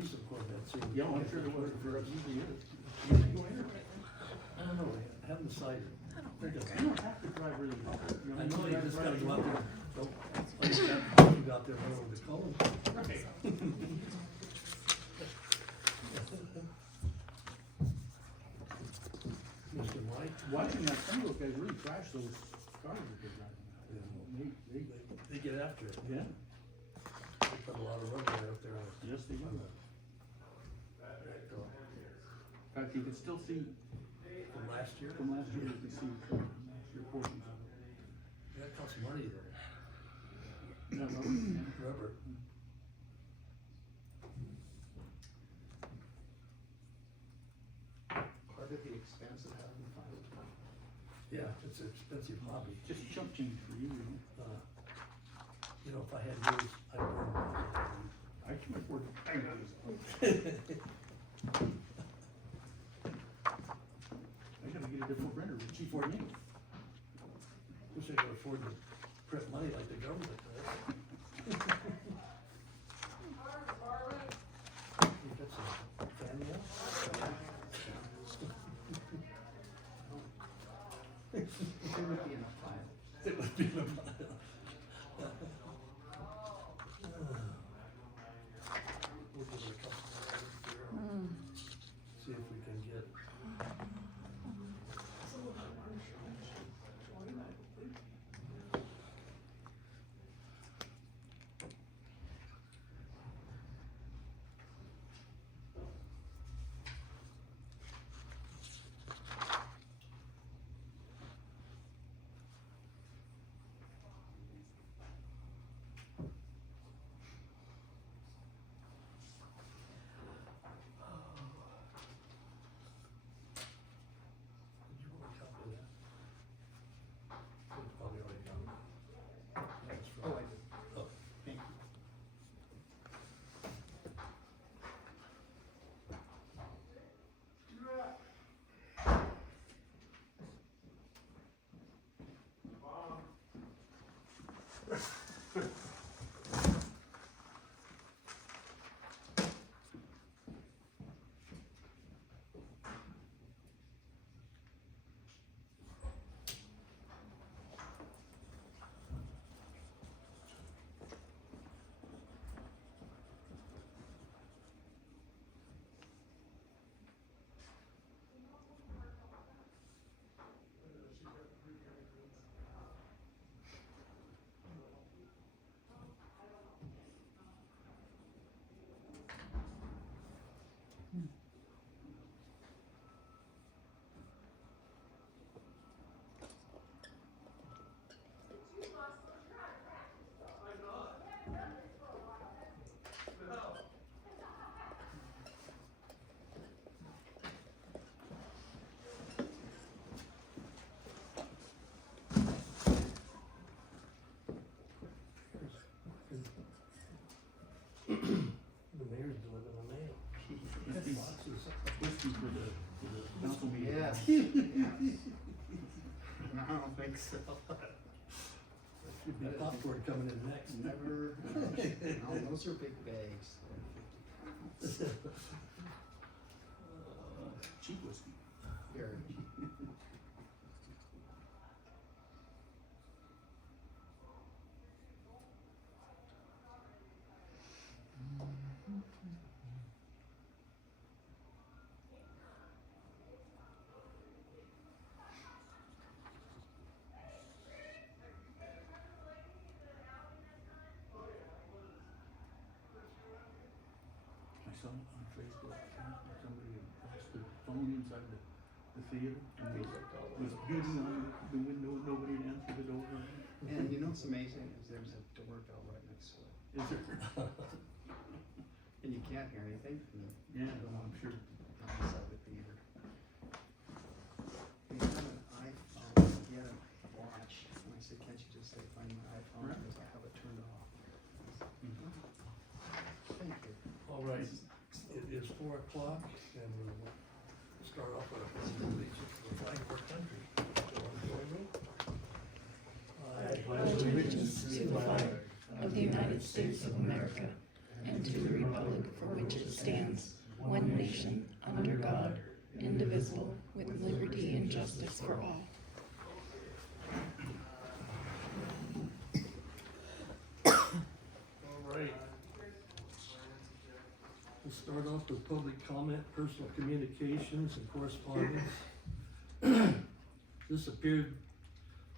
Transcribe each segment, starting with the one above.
be some Corvettes soon. Yeah, I'm sure there was, there usually is. I don't know, I haven't decided. They're just, You don't have to drive really far. You I know, you gotta just drive gotta go out far. there, go, you got there, run over the column. Right. Mr. White, Why didn't that, some of those guys really trash those cars that they're driving? they get after it. Yeah, They put a lot of rubber out there on it. yes, they do. In fact, you can still see From last year, from last year, you can see last year portions of it. that costs money though, Yeah, rubber, rubber. Part of the expense of having to find a job. Yeah, it's an expensive hobby. just chump change for you, you know. You know, if I had yours, I'd burn them. I can afford to pay those. I gotta get a different printer, it's cheaper than me. Wish I could afford to print money like the government does. You got some fan mail? It would be in a file. It would be in a pile. We'll give it a couple more here. See if we can get. Did you want a copy of that? It's probably already done. That's from. Oh, I did. Oh. Thank you. The mayor's delivering the mail. Boxes. Whiskey for the council meeting. Yes. Yes. No, I don't think so. Should be popcorn coming in next. Never, no, those are big bags. Cheap whiskey. Very. I saw on Facebook, somebody had passed the phone inside the theater and was beating on the window, nobody had answered the door. And you know what's amazing is there's a doorbell right next to it. Is there? And you can't hear anything from the Yeah, I'm sure. inside the theater. He had an iPhone, he had a watch, and I said, can't you just say find my iPhone, Right. because I have it turned off. Thank you. All right, it is 4 o'clock and we'll start off with a pledge of allegiance to the flag of our country. So, join me. I pledge allegiance to the flag of the United States of America and to the republic for which it stands, one nation, under God, indivisible, with liberty and justice for all. All right. We'll start off with public comment, personal communications, and correspondence. This appeared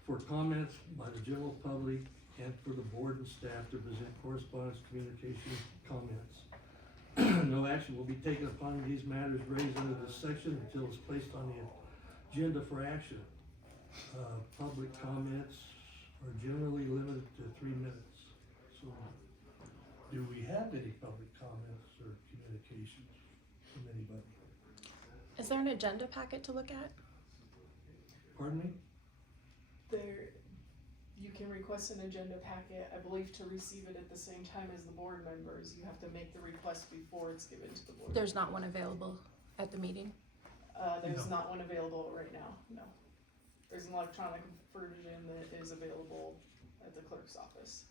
for comments by the general public and for the board and staff to present correspondence, communication, comments. No action will be taken upon these matters raised under this section until it's placed on the agenda for action. Public comments are generally limited to 3 minutes. So, do we have any public comments or communications from anybody? Is there an agenda packet to look at? Pardon me? There, you can request an agenda packet, I believe to receive it at the same time as the board members, you have to make the request before it's given to the board. There's not one available at the meeting. There's No. not one available right now, no. There's an electronic version that is available at the clerk's office.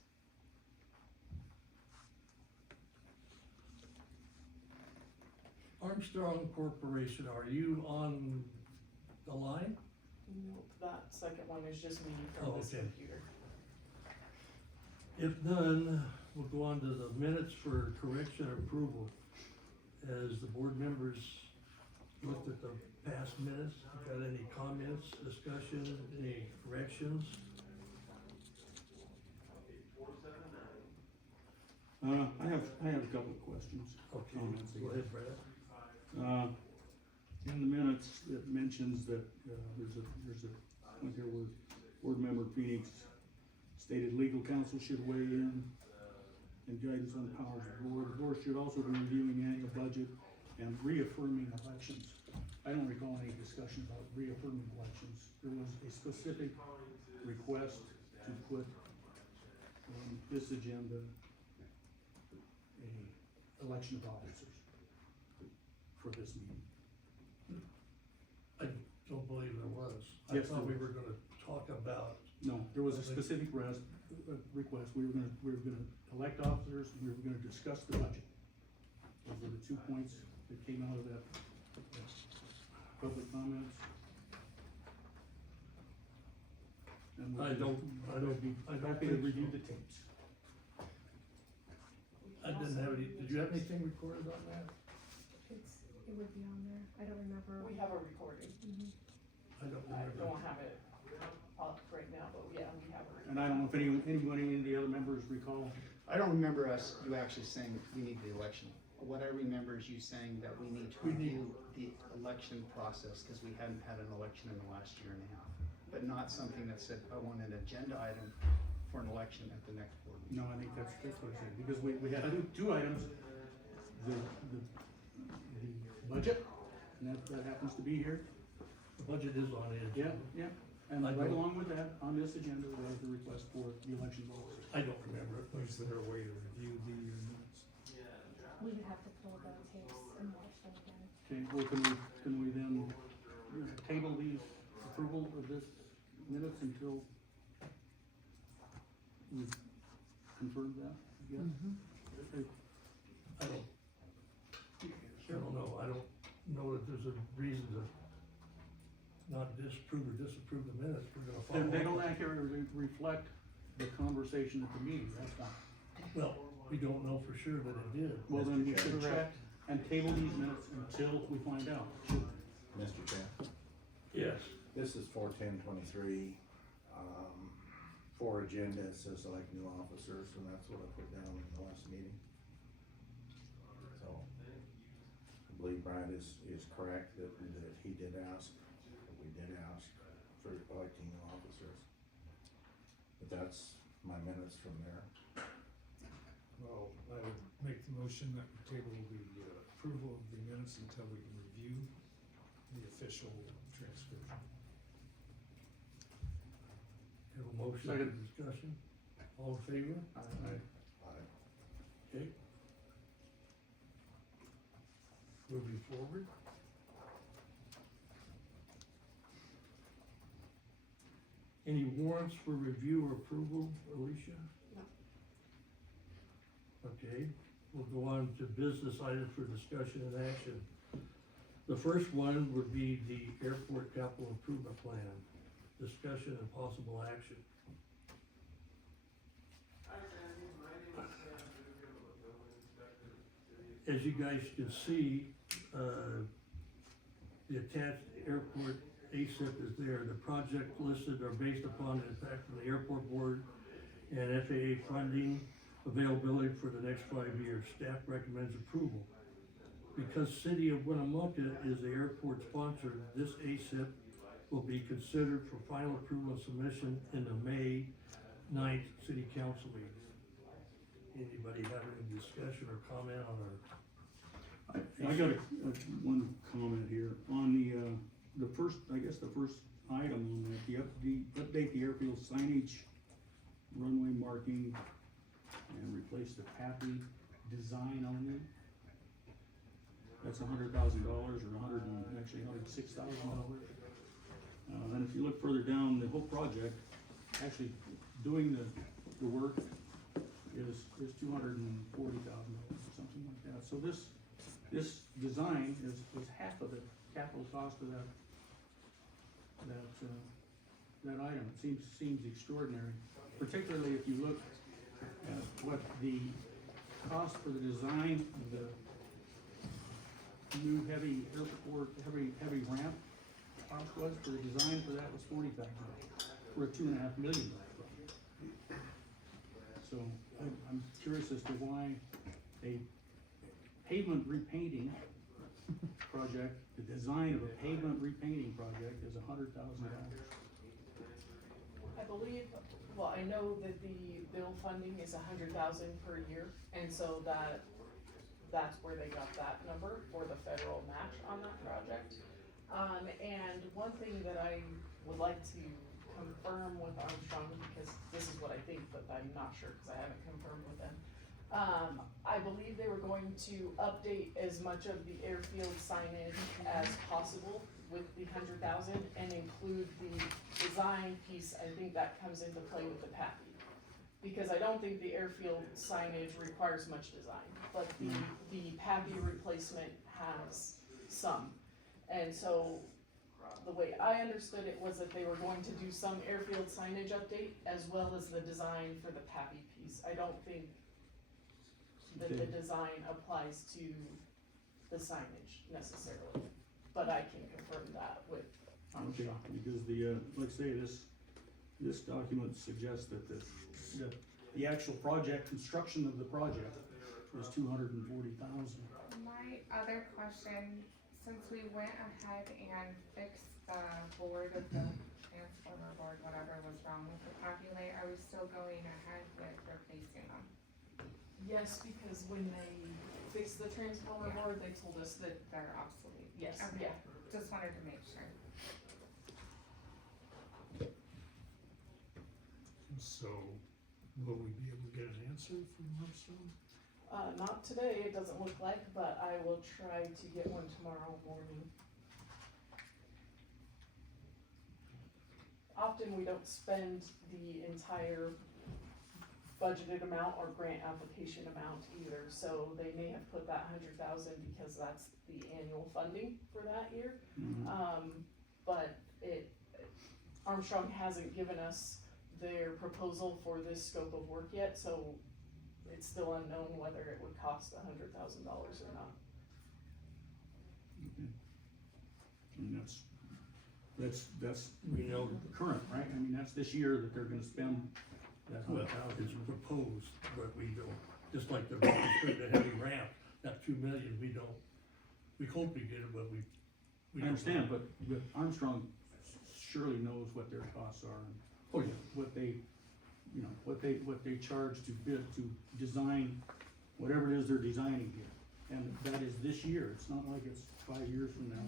Armstrong Corporation, are you on the line? Nope, that second one is just me Oh, from this okay. computer. If none, we'll go on to the minutes for correction or approval. As the board members looked at the past minutes, got any comments, discussion, any corrections? I have a couple of questions. Okay, Comments, I go guess. ahead, Brad. In the minutes, it mentions that, there's a point here where board member Phoenix stated legal counsel should weigh in and guidance on the powers of the board. The board should also be reviewing annual budget and reaffirming elections. I don't recall any discussion about reaffirming elections. There was a specific request to put on this agenda a election of officers for this meeting. I don't believe there was. I Yes, thought there we were gonna talk about, No, there was a specific request, we were gonna elect officers, we were gonna discuss the budget. Those were the 2 points that came out of that. Public comments. And I don't happy to think review so. the tapes. I didn't have any, did you have anything recorded on that? It would be on there, I don't remember. We have a recording, I don't I remember. don't have it up right now, but yeah, we have a recording. And I don't know if anybody, any of the other members recall. I don't remember you actually saying we need the election. What I remember is you saying that we need to We need- review the election process, cause we hadn't had an election in the last year and a half. But not something that said, I want an agenda item for an election at the next board meeting. No, I think that's what I said, because we had two items, the budget, and that happens to be here. The budget is on it. Yeah, and I right don't- along with that, on this agenda was the request for the election of officers. I don't remember it. Is there a way to review the minutes? We would have to pull the tapes and watch them again. Okay, well, can we then table these approval of this minutes until we confirm that, I guess? Okay. I don't know, I don't know that there's a reason to not disapprove or disapprove the minutes, we're gonna follow. Then they don't up. accurately reflect the conversation at the meeting, that's fine. Well, we don't know for sure that it did. Well, then we should Chair. check and table these minutes until we find out. Mr. Chair, Yes, this is 4/10/23, for agenda, it says select new officers, and that's what I put down in the last meeting. So, I believe Brad is correct that he did ask, we did ask for electing new officers. But that's my minutes from there. Well, I would make the motion that we table the approval of the minutes until we can review the official transcription. have a motion for discussion, all in favor? Aye. Okay. Moving forward. Any warrants for review or approval, Alicia? No. Okay, we'll go on to business items for discussion and action. The first one would be the airport capital improvement plan, discussion and possible action. As you guys can see, the attached airport ASIP is there. The project listed are based upon the impact from the airport board and FAA funding availability for the next 5 years. Staff recommends approval. Because City of Winnemucca is the airport sponsor, this ASIP will be considered for final approval and submission in the May 9th City Council meeting. Anybody have any discussion or comment on our? I got one comment here, on the first, I guess the first item on that, update the airfield signage, runway marking, and replace the PAPI design on it. That's $100,000 or $106,000. And if you look further down, the whole project, actually doing the work is $240,000 or something like that. So this design is half of the capital cost of that item. It seems extraordinary, particularly if you look at what the cost for the design of the new heavy heavy ramp cost was. For the design for that was $40,000 for a $2.5 million project. So I'm curious as to why a pavement repainting project, the design of a pavement repainting project is $100,000. I believe, well, I know that the bill funding is $100,000 per year, and so that's where they got that number for the federal match on that project. And one thing that I would like to confirm with Armstrong, because this is what I think, but I'm not sure because I haven't confirmed with them. I believe they were going to update as much of the airfield signage as possible with the $100,000 and include the design piece. I think that comes into play with the PAPI. Because I don't think the airfield signage requires much design, but the PAPI replacement has some. And so the way I understood it was that they were going to do some airfield signage update as well as the design for the PAPI piece. I don't think that the design applies to the signage necessarily, but I can confirm that with Okay, Armstrong. because like I say, this document suggests that the actual project, construction of the project is $240,000. My other question, since we went ahead and fixed the board of the transformer board, whatever was wrong with the populate, are we still going ahead with replacing them? Yes, because when they fixed the transformer board, they told us that, They're obsolete? yes, Okay. yeah. Just wanted to make sure. So, will we be able to get an answer from Armstrong? Not today, it doesn't look like, but I will try to get one tomorrow morning. Often we don't spend the entire budgeted amount or grant application amount either, so they may have put that $100,000 because that's the annual funding for that year. But Armstrong hasn't given us their proposal for this scope of work yet, so it's still unknown whether it would cost $100,000 or not. Okay. And that's We know, current, right? I mean, that's this year that they're gonna spend that well, $100,000. it's proposed, but we don't, just like the heavy ramp, that 2 million, we hope we get it, but we I don't understand, know. but Armstrong surely knows what their costs are and Oh, yeah. what they, you know, what they charge to bid, to design, whatever it is they're designing here. And that is this year, it's not like it's 5 years from now,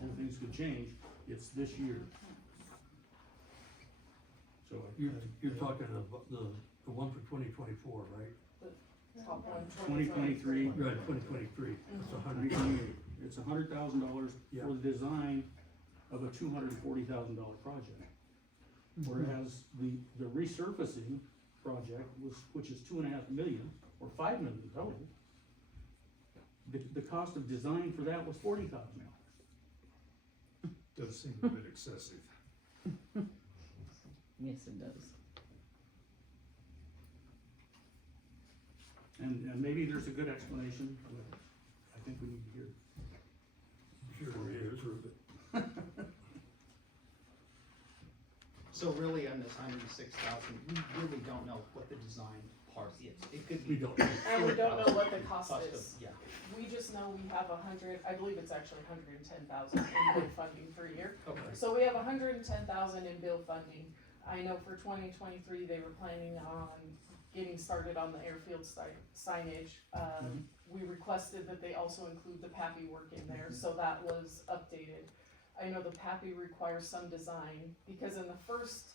all things could change, it's this year. So. You're talking the one for 2024, right? Top one, 2023. Right, 2023, it's a hundred. It's $100,000 Yeah. for the design of a $240,000 project. Whereas the resurfacing project which is $2.5 million, or $5 million total, the cost of design for that was $40,000. Does seem a bit excessive. Yes, it does. And maybe there's a good explanation, but I think we need to hear. Sure there is. So really on this 106,000, we really don't know what the design part is. It could be. We don't. And we don't know what the cost Cost of- is. Yeah. We just know we have I believe it's actually 110,000 in bill funding per year. Okay. So we have 110,000 in bill funding. I know for 2023, they were planning on getting started on the airfield signage. We requested that they also include the PAPI work in there, so that was updated. I know the PAPI requires some design, because in the first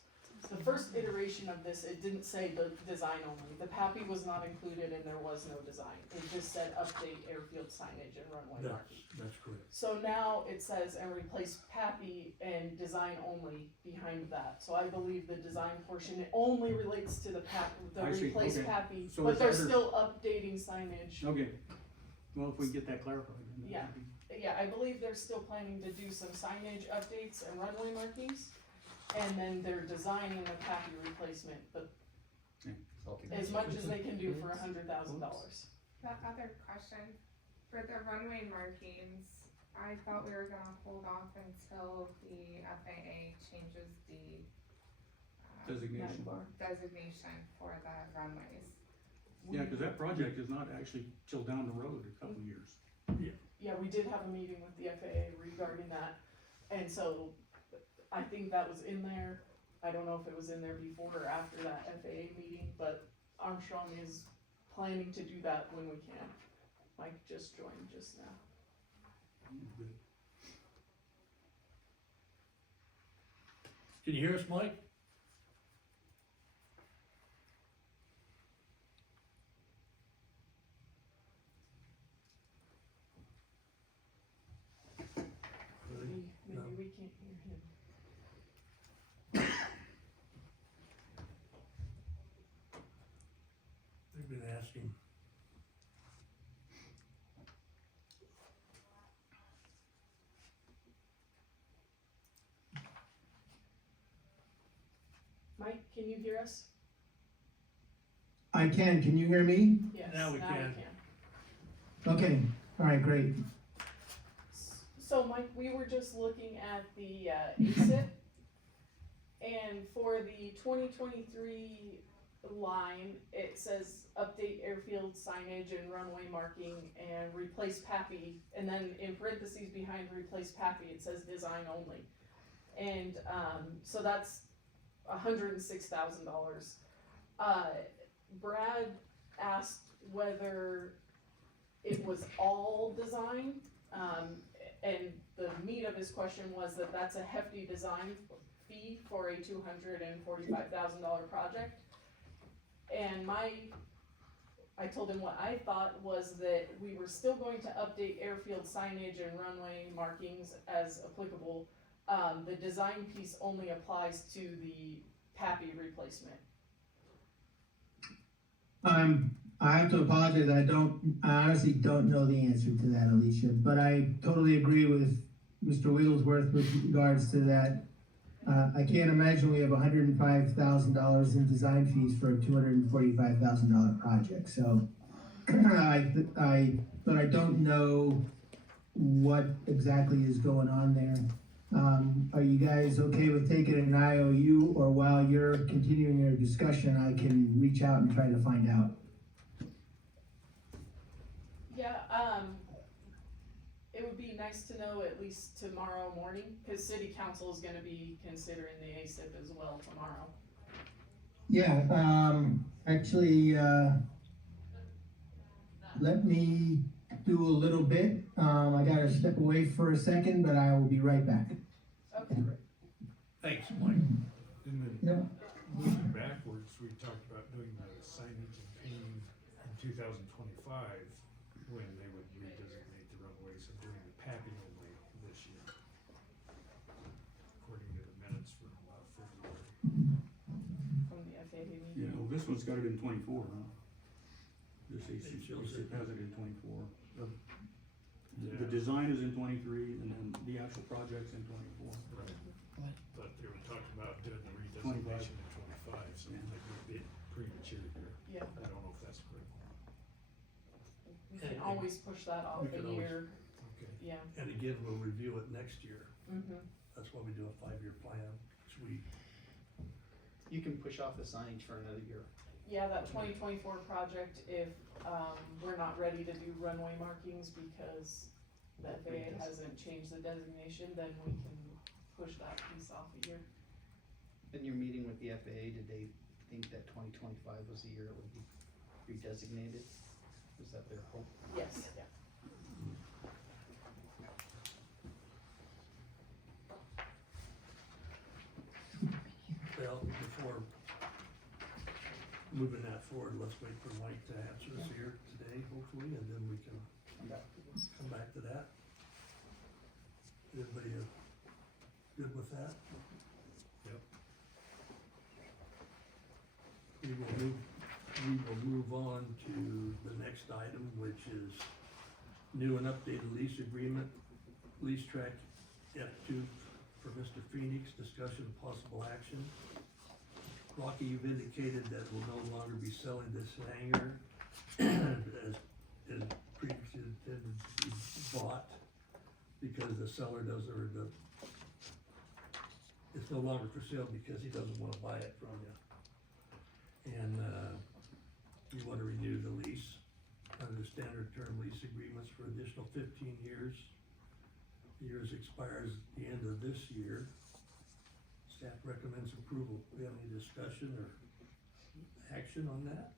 iteration of this, it didn't say the design only. The PAPI was not included and there was no design. It just said update airfield signage and runway marking. That's correct. So now it says, and replace PAPI and design only behind that. So I believe the design portion, it only relates to the I see, replace okay. PAPI, So but it's they're other- still updating signage. Okay, well, if we get that clarified. then that Yeah. would be- Yeah, I believe they're still planning to do some signage updates and runway markings. And then they're designing the PAPI replacement, but as much as they can do for $100,000. The other question, for the runway markings, I thought we were gonna hold off until the FAA changes the Designation. designation for the runways. Yeah, cause that project is not actually till down the road, a couple years. Yeah, we did have a meeting with the FAA regarding that, and so I think that was in there. I don't know if it was in there before or after that FAA meeting, but Armstrong is planning to do that when we can. Mike just joined just now. Good. Can you hear us, Mike? Maybe we can't hear him. They've been asking. Mike, can you hear us? I can you hear me? Yes, Now we can. Okay, all right, great. So Mike, we were just looking at the ASIP, and for the 2023 line, it says update airfield signage and runway marking and replace PAPI, and then in parentheses behind replace PAPI, it says design only. And so that's $106,000. Brad asked whether it was all design, and the meat of his question was that that's a hefty design fee for a $245,000 project. And I told him what I thought was that we were still going to update airfield signage and runway markings as applicable. The design piece only applies to the PAPI replacement. I have to apologize, I honestly don't know the answer to that, Alicia, but I totally agree with Mr. Wigglesworth with regards to that. I can't imagine we have $105,000 in design fees for a $245,000 project, so but I don't know what exactly is going on there. Are you guys okay with taking an IOU, or while you're continuing your discussion, I can reach out and try to find out? Yeah, it would be nice to know at least tomorrow morning, cause city council is gonna be considering the ASIP as well tomorrow. Yeah, actually, let me do a little bit. I gotta step away for a second, but I will be right back. Okay, great. Thanks, Mike. And then Yeah. moving backwards, we talked about doing the signage and painting in 2025, when they would redesignate the runways, and doing the PAPI only this year, according to the minutes from February. From the FAA meeting. Yeah, well, this one's got it in 24, huh? This ACP shows it. has it in 24. The design is in 23, and then the actual project's in 24. Right. But they were talking about doing the 25. redesignation in 25, so Yeah. that would be premature here. Yeah, I don't know if that's correct. we can always push that off We can a always- year, Okay. yeah. And again, we'll review it next year. Mm-hmm. That's why we do a 5-year plan, which we, You can push off the signage for another year. Yeah, that 2024 project, if, we're not ready to do runway markings because the FAA hasn't changed the designation, then we can push that piece off a year. In your meeting with the FAA, did they think that 2025 was the year it would be redesignated? Was that their hope? Yes, yeah. well, before moving that forward, let's wait for Mike to answer us here today, hopefully, and then we can come back to that. Everybody good with that? Yep. We will move on to the next item, which is new and updated lease agreement, lease track F2 for Mr. Phoenix, discussion of possible action. Rocky, you've indicated that we'll no longer be selling this hangar as previously intended to be bought because the seller it's no longer for sale because he doesn't wanna buy it from you. And, you wanna renew the lease under standard term lease agreements for additional 15 years. The years expires at the end of this year. Staff recommends approval. Do we have any discussion or action on that?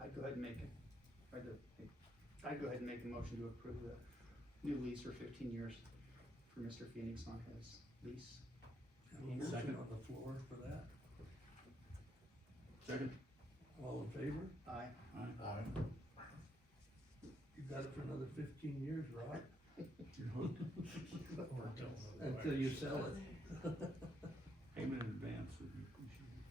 I'd go ahead and make it, I'd go ahead and make a motion to approve the new lease for 15 years for Mr. Phoenix on his lease. Have a motion Second. on the floor for that. Second. All in favor? Aye. Aye. You got it for another 15 years, Rob? Or don't know. Until you sell it. Payment in advance would be appreciated.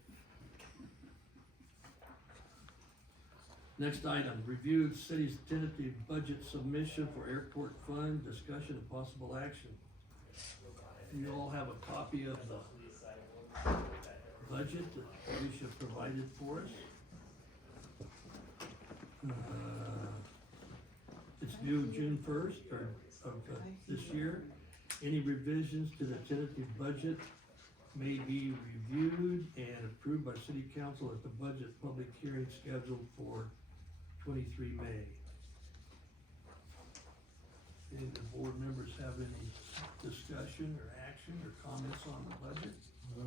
Next item, reviewed city's tentative budget submission for airport fund, discussion of possible action. You all have a copy of the budget that Alicia provided for us. It's due June 1st of this year. Any revisions to the tentative budget may be reviewed and approved by city council at the budget public hearing scheduled for 23 May. Any of the board members have any discussion or action or comments on the budget? I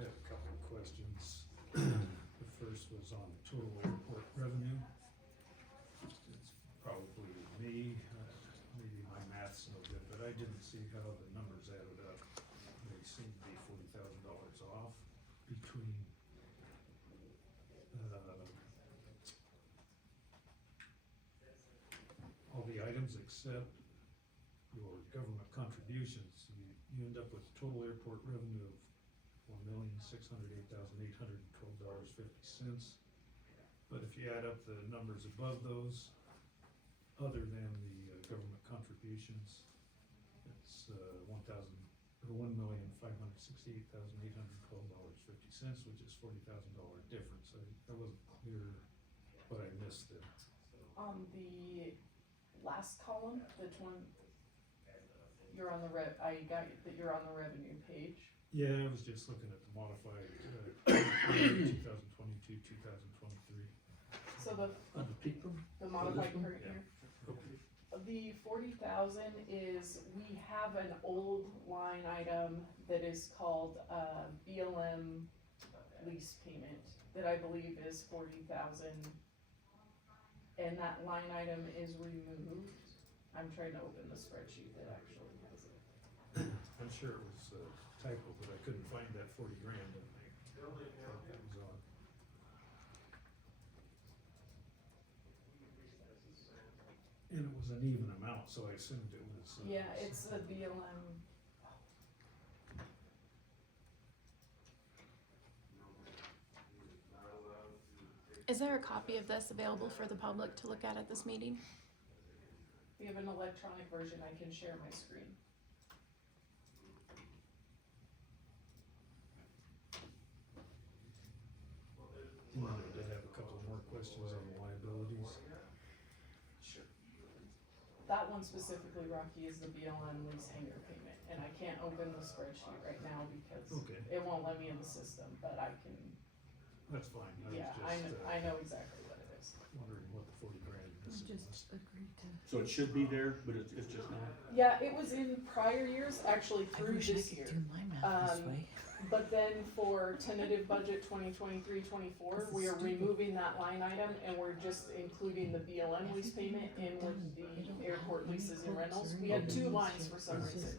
have a couple of questions. The first was on total airport revenue. It's probably me, maybe my math's no good, but I didn't see how the numbers added up. They seem to be $40,000 off between, all the items except your government contributions. You end up with total airport revenue of $1,608,812.50. But if you add up the numbers above those, other than the government contributions, it's $1,568,812.50, which is $40,000 difference. I wasn't clear what I missed there. On the last column, you're on the I got that you're on the revenue page. Yeah, I was just looking at the modified 2022, 2023. So the people? modified one? current year. Okay. The 40,000 is, we have an old line item that is called, BLM lease payment that I believe is 40,000. And that line item is removed. I'm trying to open the spreadsheet that actually has it. I'm sure it was a typo, but I couldn't find that 40 grand. I thought that was odd. And it was an even amount, so I assumed it was. Yeah, it's a BLM. Is there a copy of this available for the public to look at this meeting? The you have an electronic version, I can share my screen. And then I did have a couple more questions on liabilities. That one specifically, Rocky, is the BLM lease hanger payment, and I can't open the spreadsheet right now because Okay. it won't let me in the system, but I can, That's fine, I yeah, was just, I know exactly what it is. wondering what the 40 grand missing was. agreed to. So it should be there, but it's just not. Yeah, it was in prior years, actually through this year. my math Um, But then for tentative budget 2023-24, we are removing that line item and we're just including the BLM lease payment in with the airport leases and rentals. We had two lines for some reason.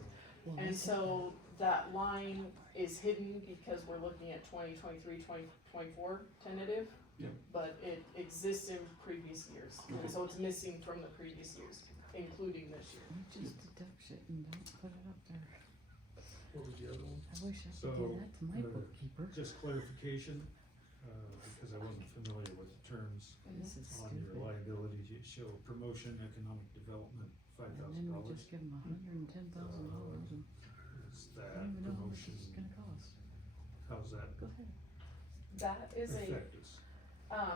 And so that line is hidden because we're looking at 2023-2024 tentative. Yep. But it exists in previous years, and so it's missing from the previous years, including this year. Just deduct it and don't put it up there. What was the other one? I wish I So, could do that to my uh, bookkeeper. Just clarification, because I wasn't familiar with the terms This is on your stupid. liabilities, you show promotion, economic development, And then we $5,000. just give them $110,000 and Is I that don't even know how much promotion, it's gonna cost. how's that Go ahead. That is affect us?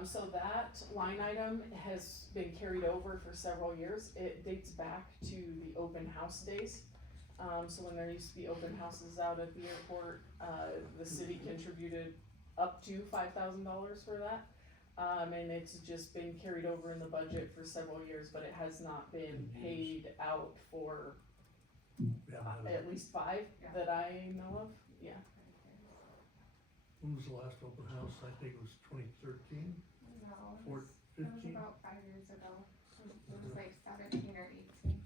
so that line item has been carried over for several years. It dates back to the open house days. So when there used to be open houses out at the airport, the city contributed up to $5,000 for that. And it's just been carried over in the budget for several years, but it has not been paid out for at least 5 that I know of, yeah. When was the last open house? I think it was 2013, No, it or was 15. about 5 years ago. It was like 17 or 18.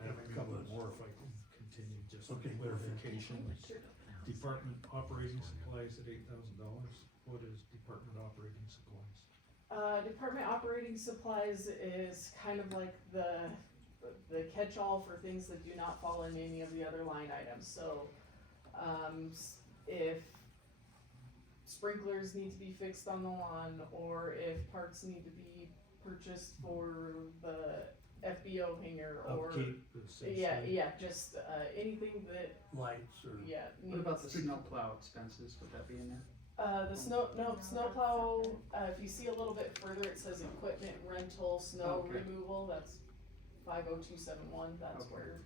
I have a couple more if I can continue, just for Okay. clarification. Department operating supplies at $8,000, what is department operating supplies? Department operating supplies is kind of like the catch-all for things that do not fall in any of the other line items, so, if sprinklers need to be fixed on the lawn, or if parts need to be purchased for the FBO hanger, or, Upkeep, essentially. yeah, just, anything that, Lights or? yeah. What about the needs- snowplow expenses, would that be in there? Snowplow, if you see a little bit further, it says equipment rental, snow Okay. removal, that's 50271, that's Okay. where,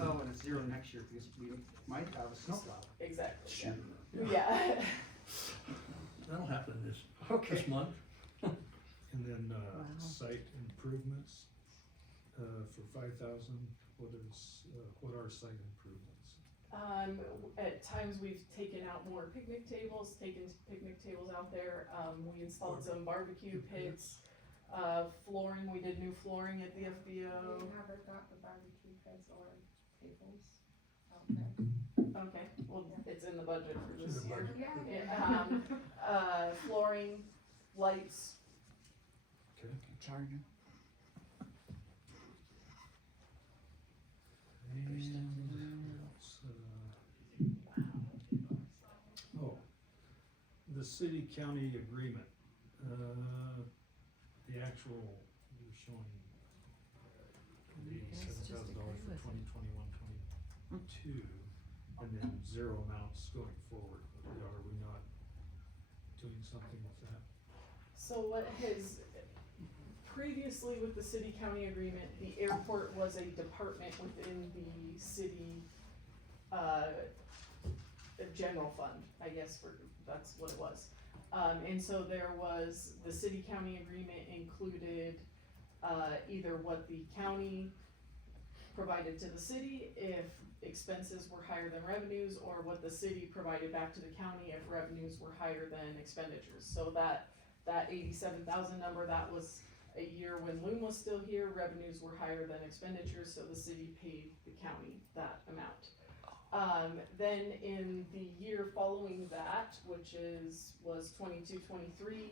Oh, and it's zero next year because we might have a snowplow. exactly, yeah. That'll happen this Okay. month. And then, Wow. site improvements, for 5,000, what are site improvements? At times we've taken out more picnic tables out there, we installed some barbecue pits, flooring, we did new flooring at the We FBO. never got the barbecue pits or tables out there. Okay, well, it's in the budget for It's this in the year. budget. Yeah. Flooring, lights, Okay. Charger. And, oh, the city-county agreement, the actual, you're showing You guys just $87,000 agree for with it. 2021, 22, and then zero amounts going forward. Are we not doing something with that? so what has, previously with the city-county agreement, the airport was a department within the city, general fund, I guess, that's what it was. And so there was, the city-county agreement included, either what the county provided to the city if expenses were higher than revenues, or what the city provided back to the county if revenues were higher than expenditures. So that 87,000 number, that was a year when Loom was still here, revenues were higher than expenditures, so the city paid the county that amount. Then in the year following that, which was 22-23,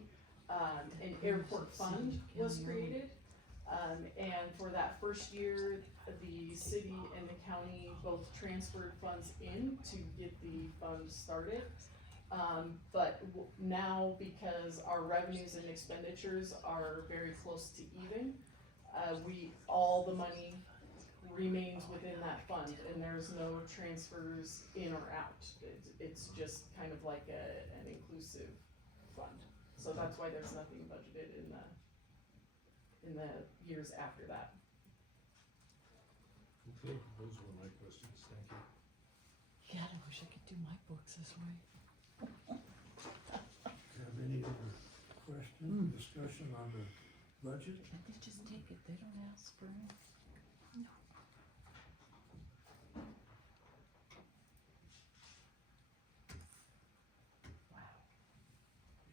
an airport fund was created. And for that first year, the city and the county both transferred funds in to get the fund started. But now, because our revenues and expenditures are very close to even, all the money remains within that fund, and there's no transfers in or out. It's just kind of like an inclusive fund, so that's why there's nothing budgeted in the years after that. Okay, those were my questions, thank you. God, I wish I could do my books this way. Have any other question, discussion on the budget? Can't they just take it? They don't ask for it.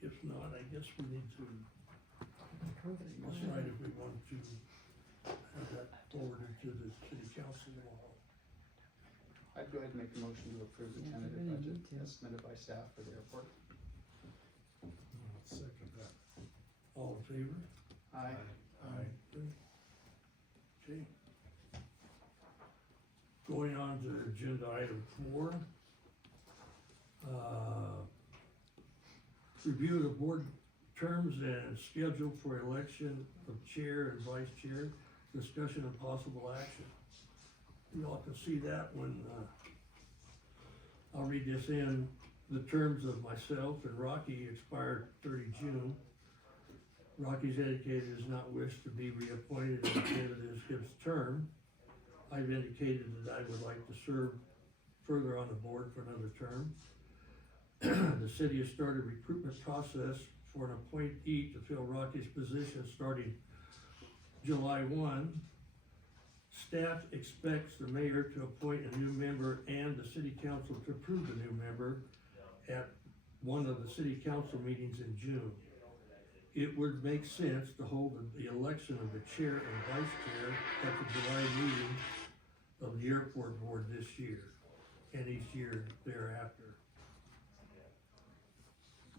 If not, I guess we need to Approve it. decide if we want to have that forwarded to the city council tomorrow. I'd go ahead and make a motion to approve the Yeah, tentative we really budget need to. as submitted by staff for the airport. I'll second that. All in favor? Aye. Aye. Okay. Going on to agenda item 4. Review of the board terms and schedule for election of chair and vice chair, discussion and possible action. You all can see that when, I'll read this in. The terms of myself and Rocky expired 30 June. Rocky's indicated does not wish to be reappointed at the end of his term. I've indicated that I would like to serve further on the board for another term. The city has started a recruitment process for an appointee to fill Rocky's position starting July 1. Staff expects the mayor to appoint a new member and the city council to approve the new member at one of the city council meetings in June. It would make sense to hold the election of the chair and vice chair at the July meeting of the airport board this year and each year thereafter.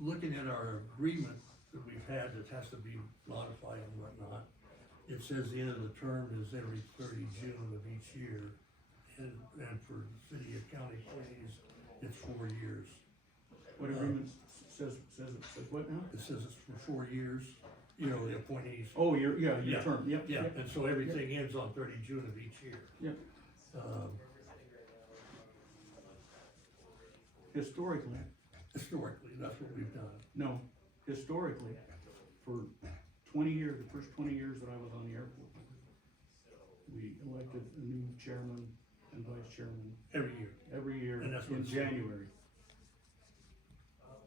Looking at our agreement that we've had that has to be modified and whatnot, it says the end of the term is every 30 June of each year. And for city and county employees, it's 4 years. What agreement says what now? It says it's for 4 years, you know, the appointees. Oh, your Yeah. term, yep. Yeah, yep. and so everything ends on 30 June of each year. Yep. Historically, that's what we've done. No, historically, for 20 years, the first 20 years that I was on the airport, we elected a new chairman and vice chairman Every year. every year And that's what in it's- January.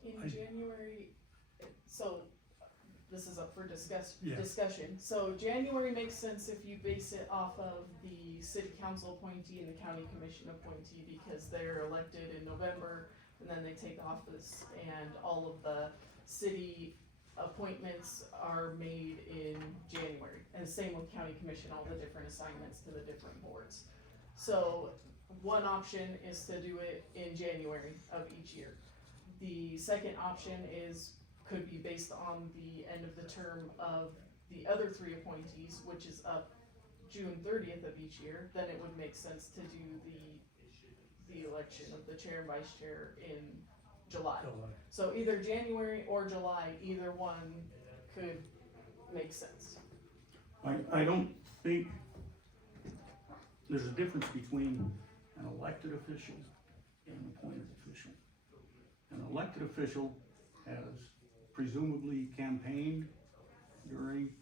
In January, so this is up for Yeah. discussion. So January makes sense if you base it off of the city council appointee and the county commission appointee, because they're elected in November and then they take office, and all of the city appointments are made in January. And same with county commission, all the different assignments to the different boards. So one option is to do it in January of each year. The second option could be based on the end of the term of the other 3 appointees, which is up June 30th of each year. Then it would make sense to do the election of the chair and vice chair in July. So either January or July, either one could make sense. I don't think there's a difference between an elected official and an appointed official. An elected official has presumably campaigned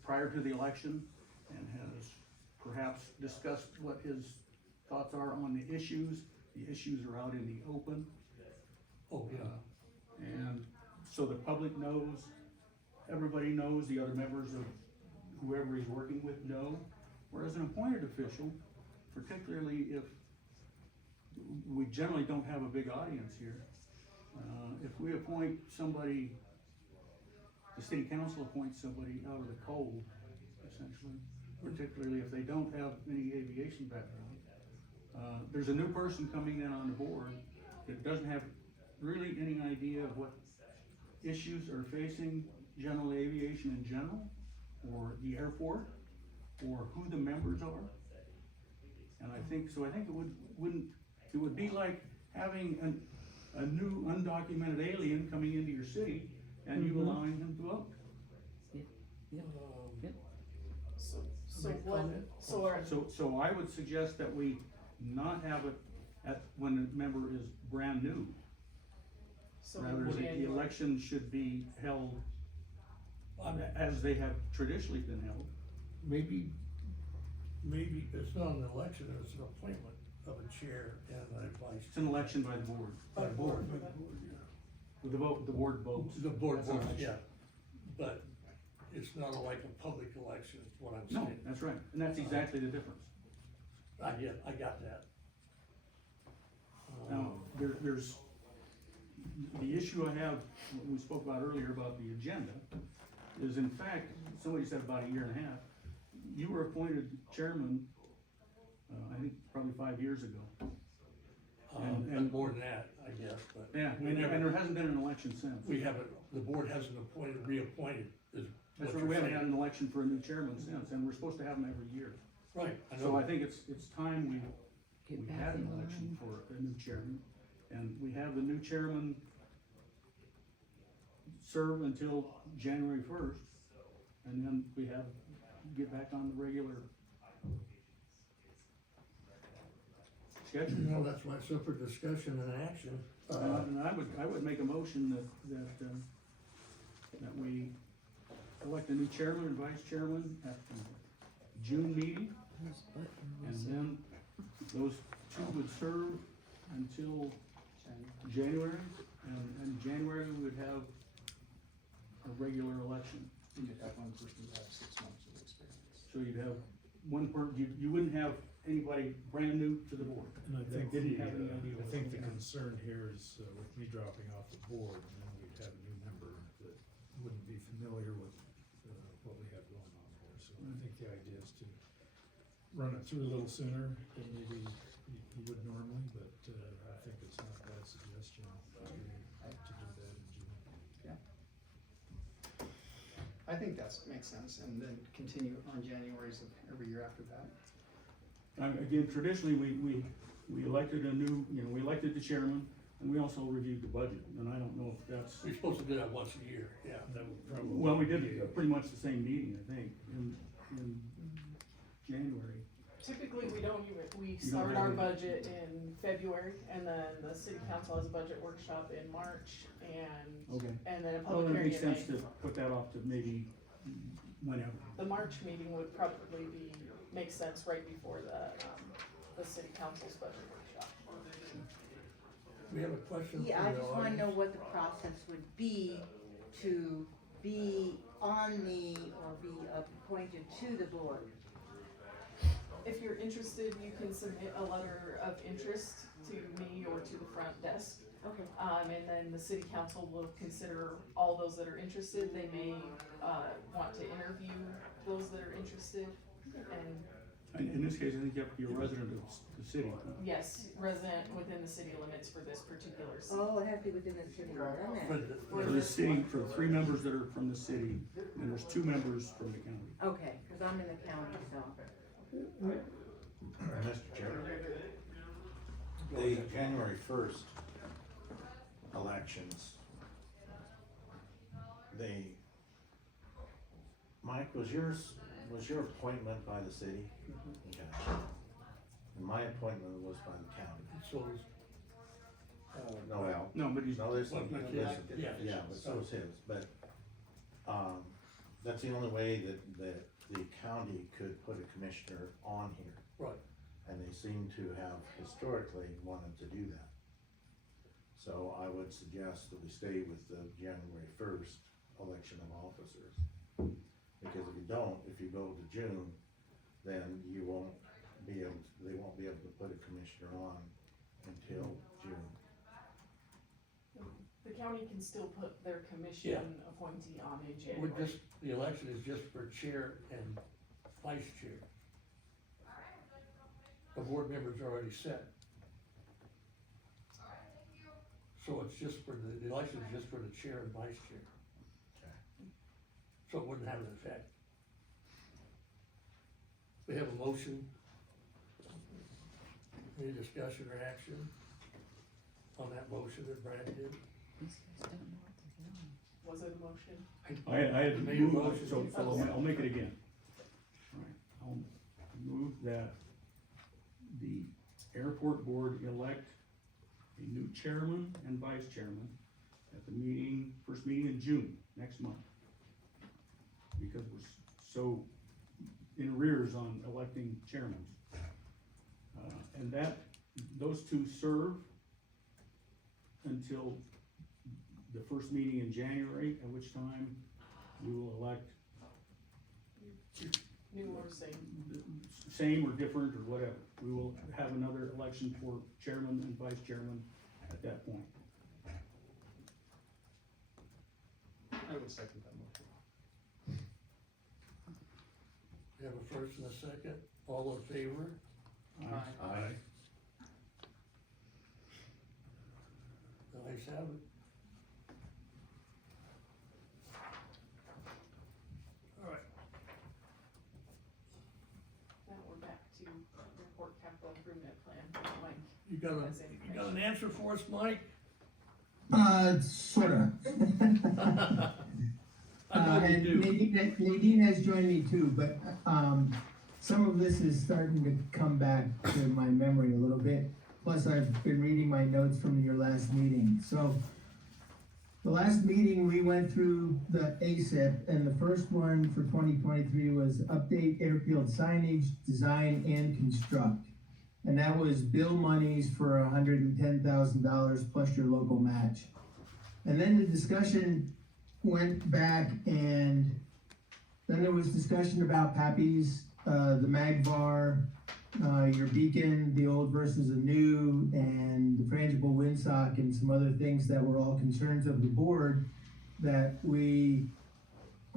prior to the election and has perhaps discussed what his thoughts are on the issues. The issues are out in the open. Oh, yeah. And so the public knows, everybody knows, the other members of whoever he's working with know. Whereas an appointed official, particularly if we generally don't have a big audience here, if we appoint somebody, the city council appoints somebody out of the cold, essentially, particularly if they don't have any aviation background. There's a new person coming in on the board that doesn't have really any idea of what issues are facing general aviation in general, or the airport, or who the members are. And I think it would be like having a new undocumented alien coming into your city and you allowing him to vote. So So make a what, comment? so are, So I would suggest that we not have it when a member is brand new. so Rather, would the January, election should be held I'm- as they have traditionally been held. Maybe it's not an election, it's an appointment of a chair and a vice. It's an election by the board, by the board, with the vote, the board votes. The board That's an votes, election. yeah, but it's not like a public election, is what I'm No, saying. that's right, and that's exactly the difference. I got that. Now, there's, the issue I have, what we spoke about earlier about the agenda, is in fact, somebody said about a year and a half, you were appointed chairman, I think probably 5 years ago. And more than that, I guess, but. Yeah, We and never, there hasn't been an election since. we haven't, the board hasn't reappointed, is That's what why you're we haven't had saying. an election for a new chairman since, and we're supposed to have them every year. Right, I So know. I think it's time we Get back had an in election line. for a new chairman, and we have the new chairman serve until January first, and then we have, get back on the regular schedule. No, that's why it's up for discussion and action. And I would make a motion that we elect a new chairman and vice chairman at the June meeting, Whose button and was it? then those two would serve until January, and in January we would have a regular election. You could have one person that have 6 months of experience. So you'd have one you wouldn't have anybody brand new to the board. And I think Didn't the, have any idea I what think was the going on. concern here is, with me dropping off the board, and then we'd have a new member that wouldn't be familiar with, what we have going on here. So I think the idea is to run it through a little sooner than maybe you would normally, but, I think it's not a bad suggestion to do that in June. I think makes sense, and then continue on January's of every year after that. Again, traditionally, we elected a new, we elected the chairman, and we also reviewed the budget, and I don't know if that's, We're supposed to do that once a year, yeah. That would probably. well, we did be a- pretty much the same meeting, I think, in January. typically, we don't even, we don't start have our any- budget in February, and then the city council has a budget workshop in March, Okay. and then a Well, public it hearing makes in sense May. to put that off to maybe whenever. The March meeting would probably make sense right before the city council's budget workshop. We have a question Yeah, from I the just wanna audience. know what the process would be to be on the, or be appointed to the board. If you're interested, you can submit a letter of interest to me or to the front desk. Okay. And then the city council will consider all those that are interested. They may, want to interview those that are interested. And In this case, I think you have to be a resident of the city. yes, resident within the city limits for this particular city. Oh, it has to be within the city limits. For For the city, for 3 members that are from the city, and there's 2 members from the county. Okay, cause I'm in the county, so. Mr. Chair, the January 1st elections, Mike, was your appointment by the city? Okay. And my appointment was by the county. So is, Well, No, but he's, no, listen, Well, but listen, yeah. yeah, but so is his, but, that's the only way that the county could put a commissioner on here. right, And they seem to have historically wanted to do that. So I would suggest that we stay with the January 1st election of officers. Because if you don't, if you go to June, then you won't be able, they won't be able to put a commissioner on until June. The county can still put their commission appointee on in we're January. just, the election is just for chair and vice chair. The board members are already set. So it's just for the election is just for the chair and vice chair. Okay. So it wouldn't have an effect. We have a motion. Any discussion or action on that motion that Brad did? These guys don't know what they're doing. Was it a motion? I had Made a moved, motion. so I'll make it again. All right, I'll move that the airport board elect a new chairman and vice chairman at the meeting, first meeting in June, next month. Because we're so in arrears on electing chairmen. And that, those two serve until the first meeting in January, at which time we will elect New or same? same or different or whatever. We will have another election for chairman and vice chairman at that point. I would second that motion. We have a first and a second, all in favor? Aye. The ayes have it. All right, Now we're back to report capital improvement plan, Mike. you got an answer for us, Mike? Sorta. I know you And do. Nadine has joined me too, but, some of this is starting to come back to my memory a little bit. Plus, I've been reading my notes from your last meeting. So, the last meeting, we went through the ASIP, and the first one for 2023 was update airfield signage, design, and construct. And that was bill monies for $110,000 plus your local match. And then the discussion went back, and then there was discussion about Pappy's, the Magvar, your beacon, the old versus the new, and the frangible windsock, and some other things that were all concerns of the board that we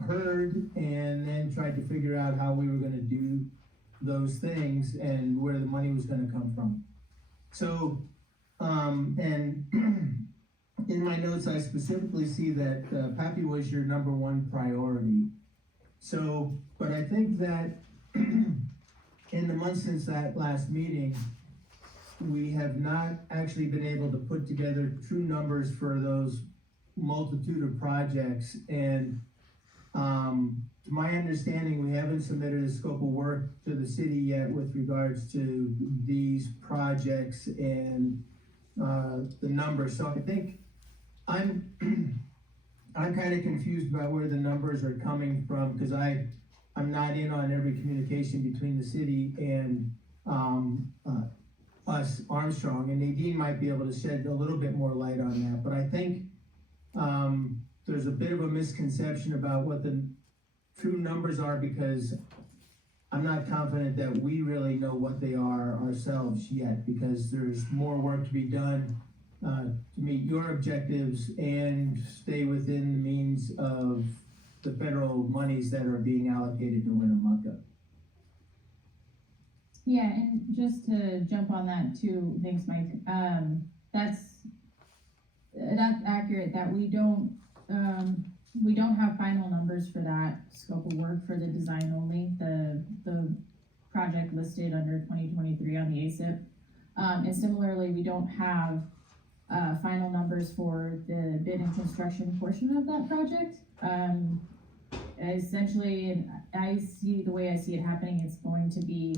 heard, and then tried to figure out how we were gonna do those things and where the money was gonna come from. So, and in my notes, I specifically see that Pappy was your number one priority. So, but I think that in the months since that last meeting, we have not actually been able to put together true numbers for those multitude of projects. And to my understanding, we haven't submitted a scope of work to the city yet with regards to these projects and the numbers. So I think I'm kind of confused about where the numbers are coming from, because I'm not in on every communication between the city and us, Armstrong, and Nadine might be able to shed a little bit more light on that. But I think there's a bit of a misconception about what the true numbers are, because I'm not confident that we really know what they are ourselves yet, because there's more work to be done to meet your objectives and stay within the means of the federal monies that are being allocated to Winnemucca. Yeah, and just to jump on that too, thanks Mike, that's accurate, that we don't have final numbers for that scope of work for the design only, the project listed under 2023 on the ASIP. And similarly, we don't have final numbers for the bid and construction portion of that project. Essentially, and the way I see it happening, it's going to be,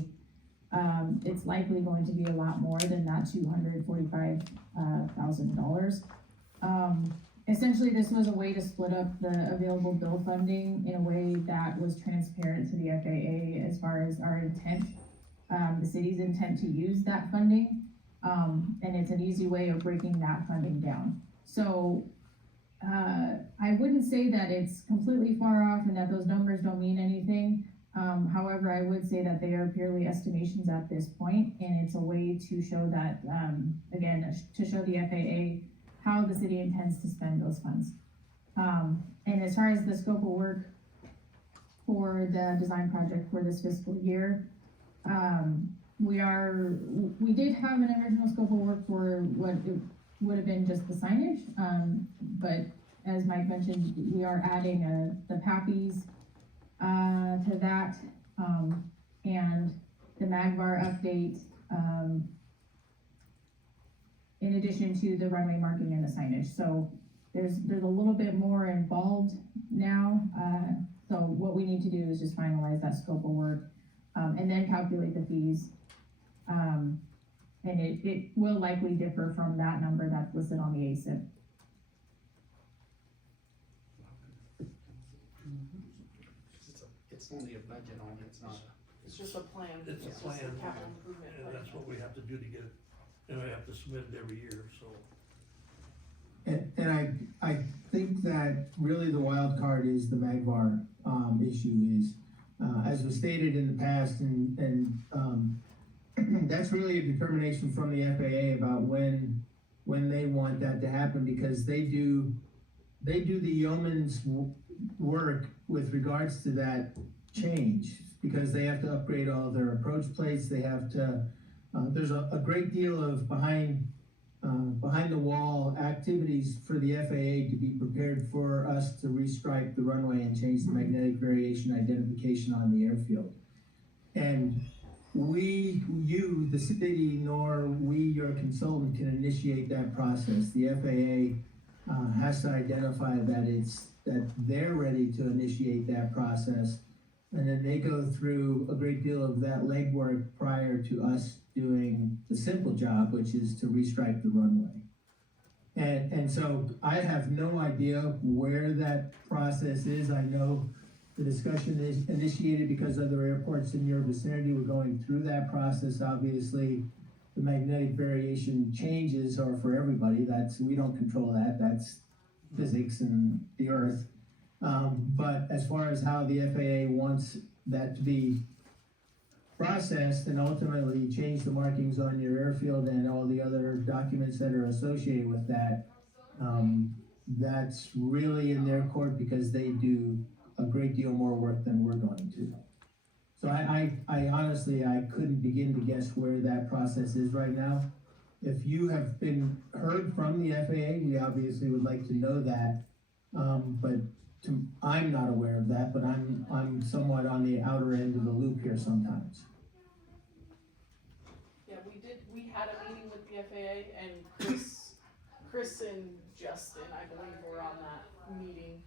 it's likely going to be a lot more than that $245,000. Essentially, this was a way to split up the available bill funding in a way that was transparent to the FAA as far as our intent, the city's intent to use that funding. And it's an easy way of breaking that funding down. So I wouldn't say that it's completely far off and that those numbers don't mean anything. However, I would say that they are purely estimations at this point, and it's a way to show that, again, to show the FAA how the city intends to spend those funds. And as far as the scope of work for the design project for this fiscal year, we did have an original scope of work for what it would have been just the signage, but as Mike mentioned, we are adding the Pappies to that, and the Magvar update, in addition to the runway marking and the signage. So there's a little bit more involved now. So what we need to do is just finalize that scope of work. and then calculate the fees. And it will likely differ from that number that's listed on the ASIP. It's only a budget only, it's not. It's just a plan, It's a just plan, capital improvement and plan. that's what we have to do to get it, and we have to submit it every year, so. And I think that really the wild card is the Magvar, issue is, as was stated in the past, and that's really a determination from the FAA about when they want that to happen, because they do the yeoman's work with regards to that change, because they have to upgrade all their approach plates, they have to, there's a great deal of behind the wall activities for the FAA to be prepared for us to restripe the runway and change the magnetic variation identification on the airfield. And you, the city, nor we, your consultant, can initiate that process. The FAA has to identify that they're ready to initiate that process, and then they go through a great deal of that legwork prior to us doing the simple job, which is to restripe the runway. And so I have no idea where that process is. I know the discussion is initiated because other airports in your vicinity were going through that process. Obviously, the magnetic variation changes are for everybody. We don't control that. That's physics and the earth. But as far as how the FAA wants that to be processed and ultimately change the markings on your airfield and all the other documents that are associated with that, that's really in their court, because they do a great deal more work than we're going to. So I honestly, I couldn't begin to guess where that process is right now. If you have been heard from the FAA, we obviously would like to know that, but I'm not aware of that, but I'm somewhat on the outer end of the loop here sometimes. Yeah, we had a meeting with the FAA, and Chris and Justin, I believe, were on that meeting.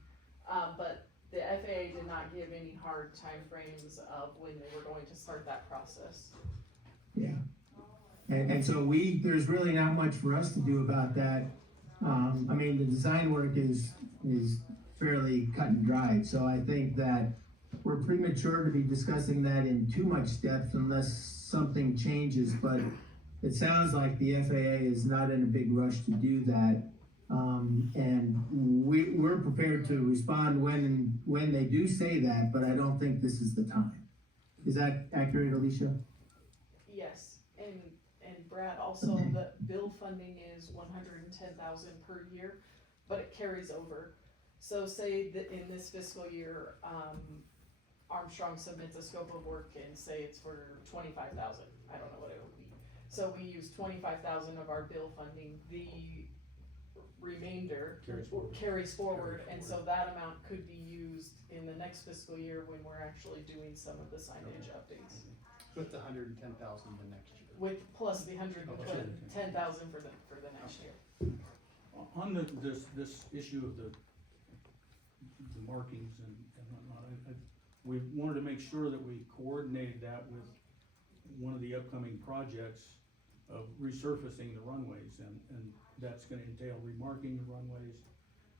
But the FAA did not give any hard timeframes of when they were going to start that process. Yeah. And so there's really not much for us to do about that. I mean, the design work is fairly cut and dried, so I think that we're premature to be discussing that in too much depth unless something changes, but it sounds like the FAA is not in a big rush to do that. And we're prepared to respond when they do say that, but I don't think this is the time. Is that accurate, Alicia? Yes, and Brad, also the bill funding is $110,000 per year, but it carries over. So say that in this fiscal year, Armstrong submits a scope of work and say it's for $25,000. I don't know what it would be. So we use $25,000 of our bill funding. The remainder carries forward, and so that amount could be used in the next fiscal year when we're actually doing some of the signage updates. With the 110,000 the next year. With plus the 110,000 for the next year. On this issue of the markings and whatnot, we wanted to make sure that we coordinated that with one of the upcoming projects of resurfacing the runways, and that's gonna entail remarking the runways.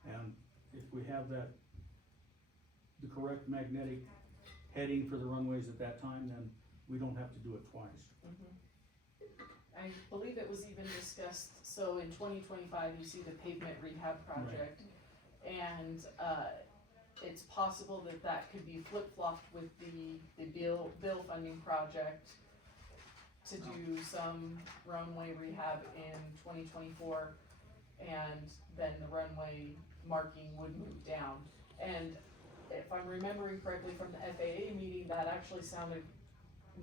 And if we have the correct magnetic heading for the runways at that time, then we don't have to do it twice. I believe it was even discussed, so in 2025, you see the pavement rehab project. And, it's possible that could be flip-flopped with the bill funding project to do some runway rehab in 2024, and then the runway marking would move down. And if I'm remembering correctly from the FAA meeting, that actually sounded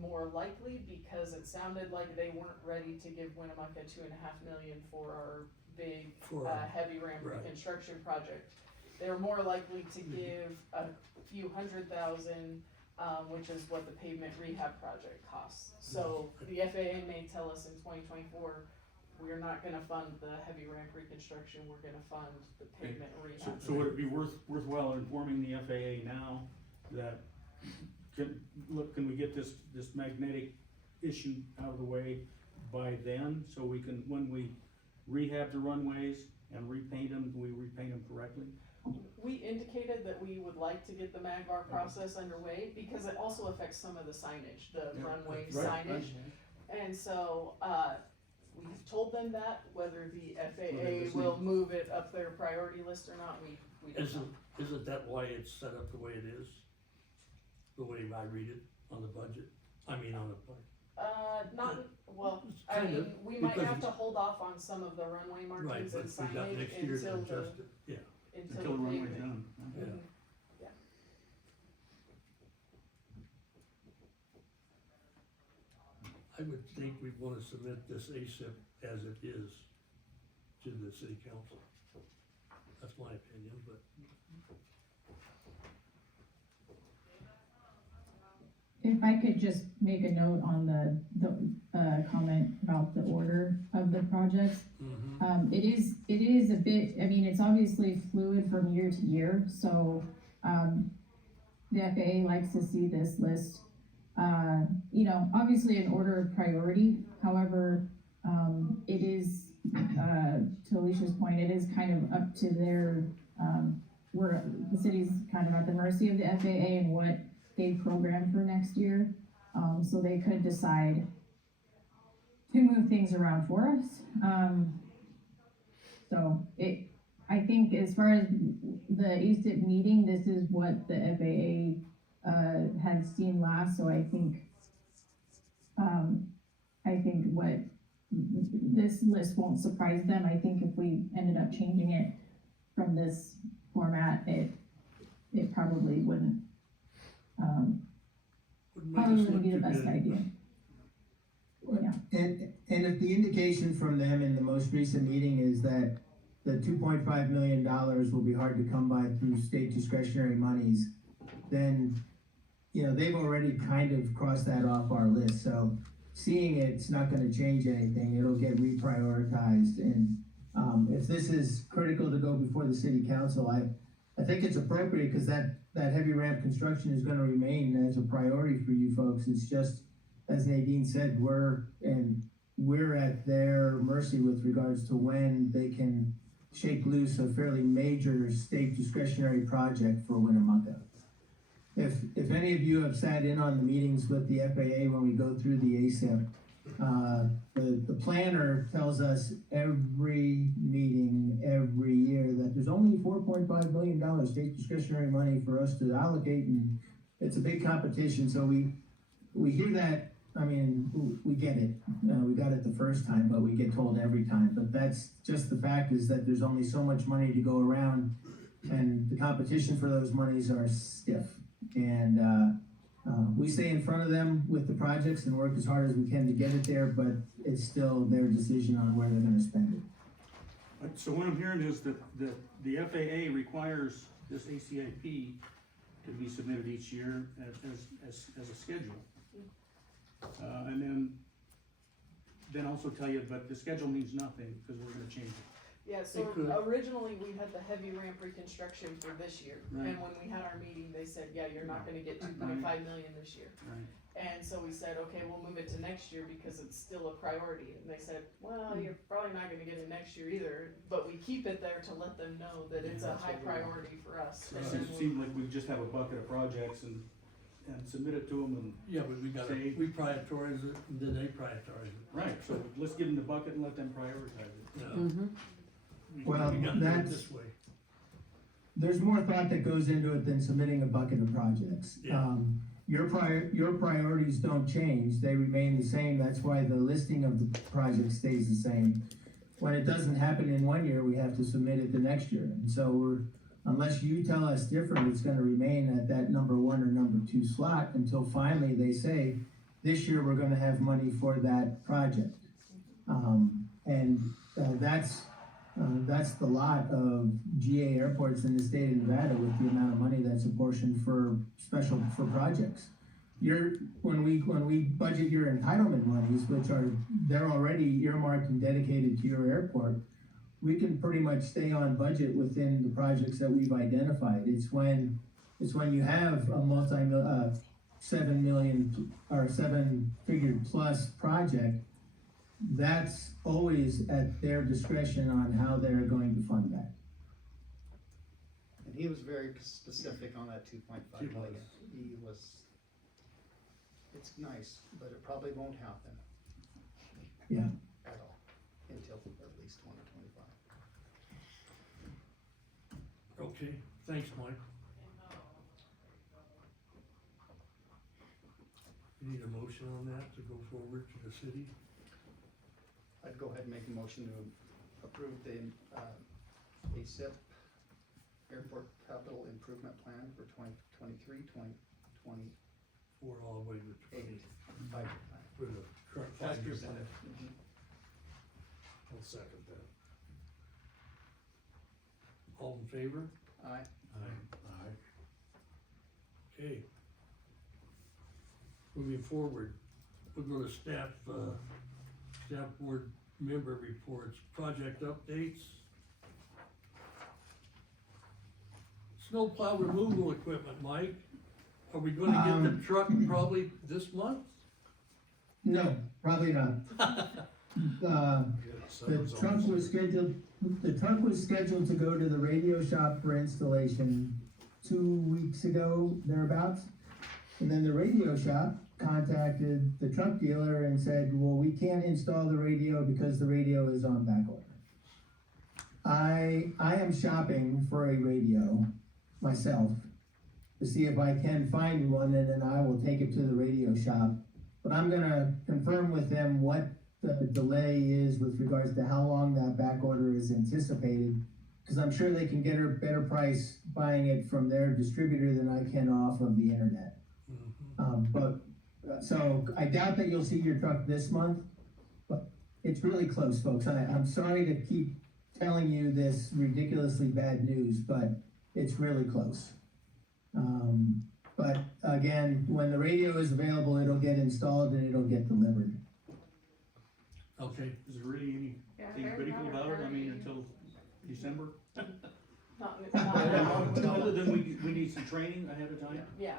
more likely, because it sounded like they weren't ready to give Winnemucca $2.5 million for our big heavy ramp reconstruction project. They're more likely to give a few $100,000, which is what the pavement rehab project costs. So the FAA may tell us in 2024, we're not gonna fund the heavy ramp reconstruction, we're gonna fund the pavement rehab. So would it be worthwhile informing the FAA now that, can we get this magnetic issue out of the way by then, so we can, when we rehab the runways and repaint them, we repaint them correctly? We indicated that we would like to get the MAGVAR process underway, because it also affects some of the signage, the runway signage. And so, we've told them that, whether the FAA will move it up their priority list or not, we don't know. Isn't that why it's set up the way it is? The way I read it on the budget, on the plan. Not, well, Kind of, we might because have to it's- hold off on some of the runway Right, markings but and we got signage next year to until adjust it, yeah. Until the the runway's pavement. done. Yeah. Yeah. I would think we'd wanna submit this ASIP as it is to the city council. That's my opinion, but. If I could just make a note on the comment about the order of the projects. It is a bit, it's obviously fluid from year to year, so, the FAA likes to see this list, obviously in order of priority. However, it is, to Alicia's point, it is kind of up to their, the city's kind of at the mercy of the FAA and what they program for next year. So they could decide to move things around for us. So I think as far as the ASIP meeting, this is what the FAA, had seen last, so I think what, this list won't surprise them. I think if we ended up changing it from this format, it probably wouldn't, probably wouldn't be the best idea. Yeah. And if the indication from them in the most recent meeting is that the $2.5 million will be hard to come by through state discretionary monies, then, they've already kind of crossed that off our list, so seeing it's not gonna change anything, it'll get reprioritized, and, if this is critical to go before the city council, I think it's appropriate, cause that heavy ramp construction is gonna remain as a priority for you folks. It's just, as Nadine said, we're at their mercy with regards to when they can shake loose a fairly major state discretionary project for Winnemucca. If any of you have sat in on the meetings with the FAA when we go through the ASIP, the planner tells us every meeting, every year, that there's only $4.5 million state discretionary money for us to allocate, and it's a big competition, so we hear that. We get it, we got it the first time, but we get told every time, but that's just the fact, is that there's only so much money to go around, and the competition for those monies are stiff, and we stay in front of them with the projects and work as hard as we can to get it there, but it's still their decision on where they're gonna spend it. So what I'm hearing is that the FAA requires this ACIP to be submitted each year as a schedule. And then also tell you, but the schedule means nothing, because we're gonna change it. Yeah, so It could. originally we had the heavy ramp reconstruction for this year, Right. and when we had our meeting, they said, yeah, you're not gonna get 2.5 million this year. Right. And so we said, okay, we'll move it to next year because it's still a priority, and they said, well, you're probably not gonna get it next year either, but we keep it there to let them know that it's a high priority for us. And then It seemed like we just have a bucket of projects and submit it to them and. Yeah, but we prioritize it, and then they prioritize it. Right, so let's give them the bucket and let them prioritize it. No. Well, We gotta do it that's- this way. There's more thought that goes into it than submitting a bucket of projects. Yeah. Your priorities don't change, they remain the same, that's why the listing of the project stays the same. When it doesn't happen in one year, we have to submit it the next year, and so unless you tell us different, it's gonna remain at that number 1 or number 2 slot until finally they say, this year we're gonna have money for that project. That's the lot of GA airports in the state of Nevada, with the amount of money that's apportioned for projects. When we budget your entitlement monies, they're already earmarked and dedicated to your airport, we can pretty much stay on budget within the projects that we've identified. It's when you have $7 million or 7-figure plus project, that's always at their discretion on how they're going to fund that. And he was very specific on that 2.5 million. He was, it's nice, but it probably won't happen. Yeah. At all, until at least 2025. Okay, thanks, Mike. You need a motion on that to go forward to the city? I'd go ahead and make a motion to approve the, ASIP Airport Capital Improvement Plan for 2023, 2028. For all the way to 5-year plan. for the current As 5-year presented. plan. I'll second that. All in favor? Aye. Aye. Okay. Moving forward, we'll go to staff board member reports, project updates. Snowplow removal equipment, Mike, are we gonna get the truck probably this month? No, probably not. The truck was scheduled to go to the radio shop for installation 2 weeks ago, thereabouts. And then the radio shop contacted the truck dealer and said, well, we can't install the radio because the radio is on back order. I am shopping for a radio myself to see if I can find one, and then I will take it to the radio shop. But I'm gonna confirm with them what the delay is with regards to how long that back order is anticipated, because I'm sure they can get a better price buying it from their distributor than I can off of the internet. So I doubt that you'll see your truck this month, but it's really close, folks. I'm sorry to keep telling you this ridiculously bad news, but it's really close. But again, when the radio is available, it'll get installed and it'll get delivered. Okay, Is there really anything critical about it? I mean, until December? Not Other than we need some training ahead of time? Yeah.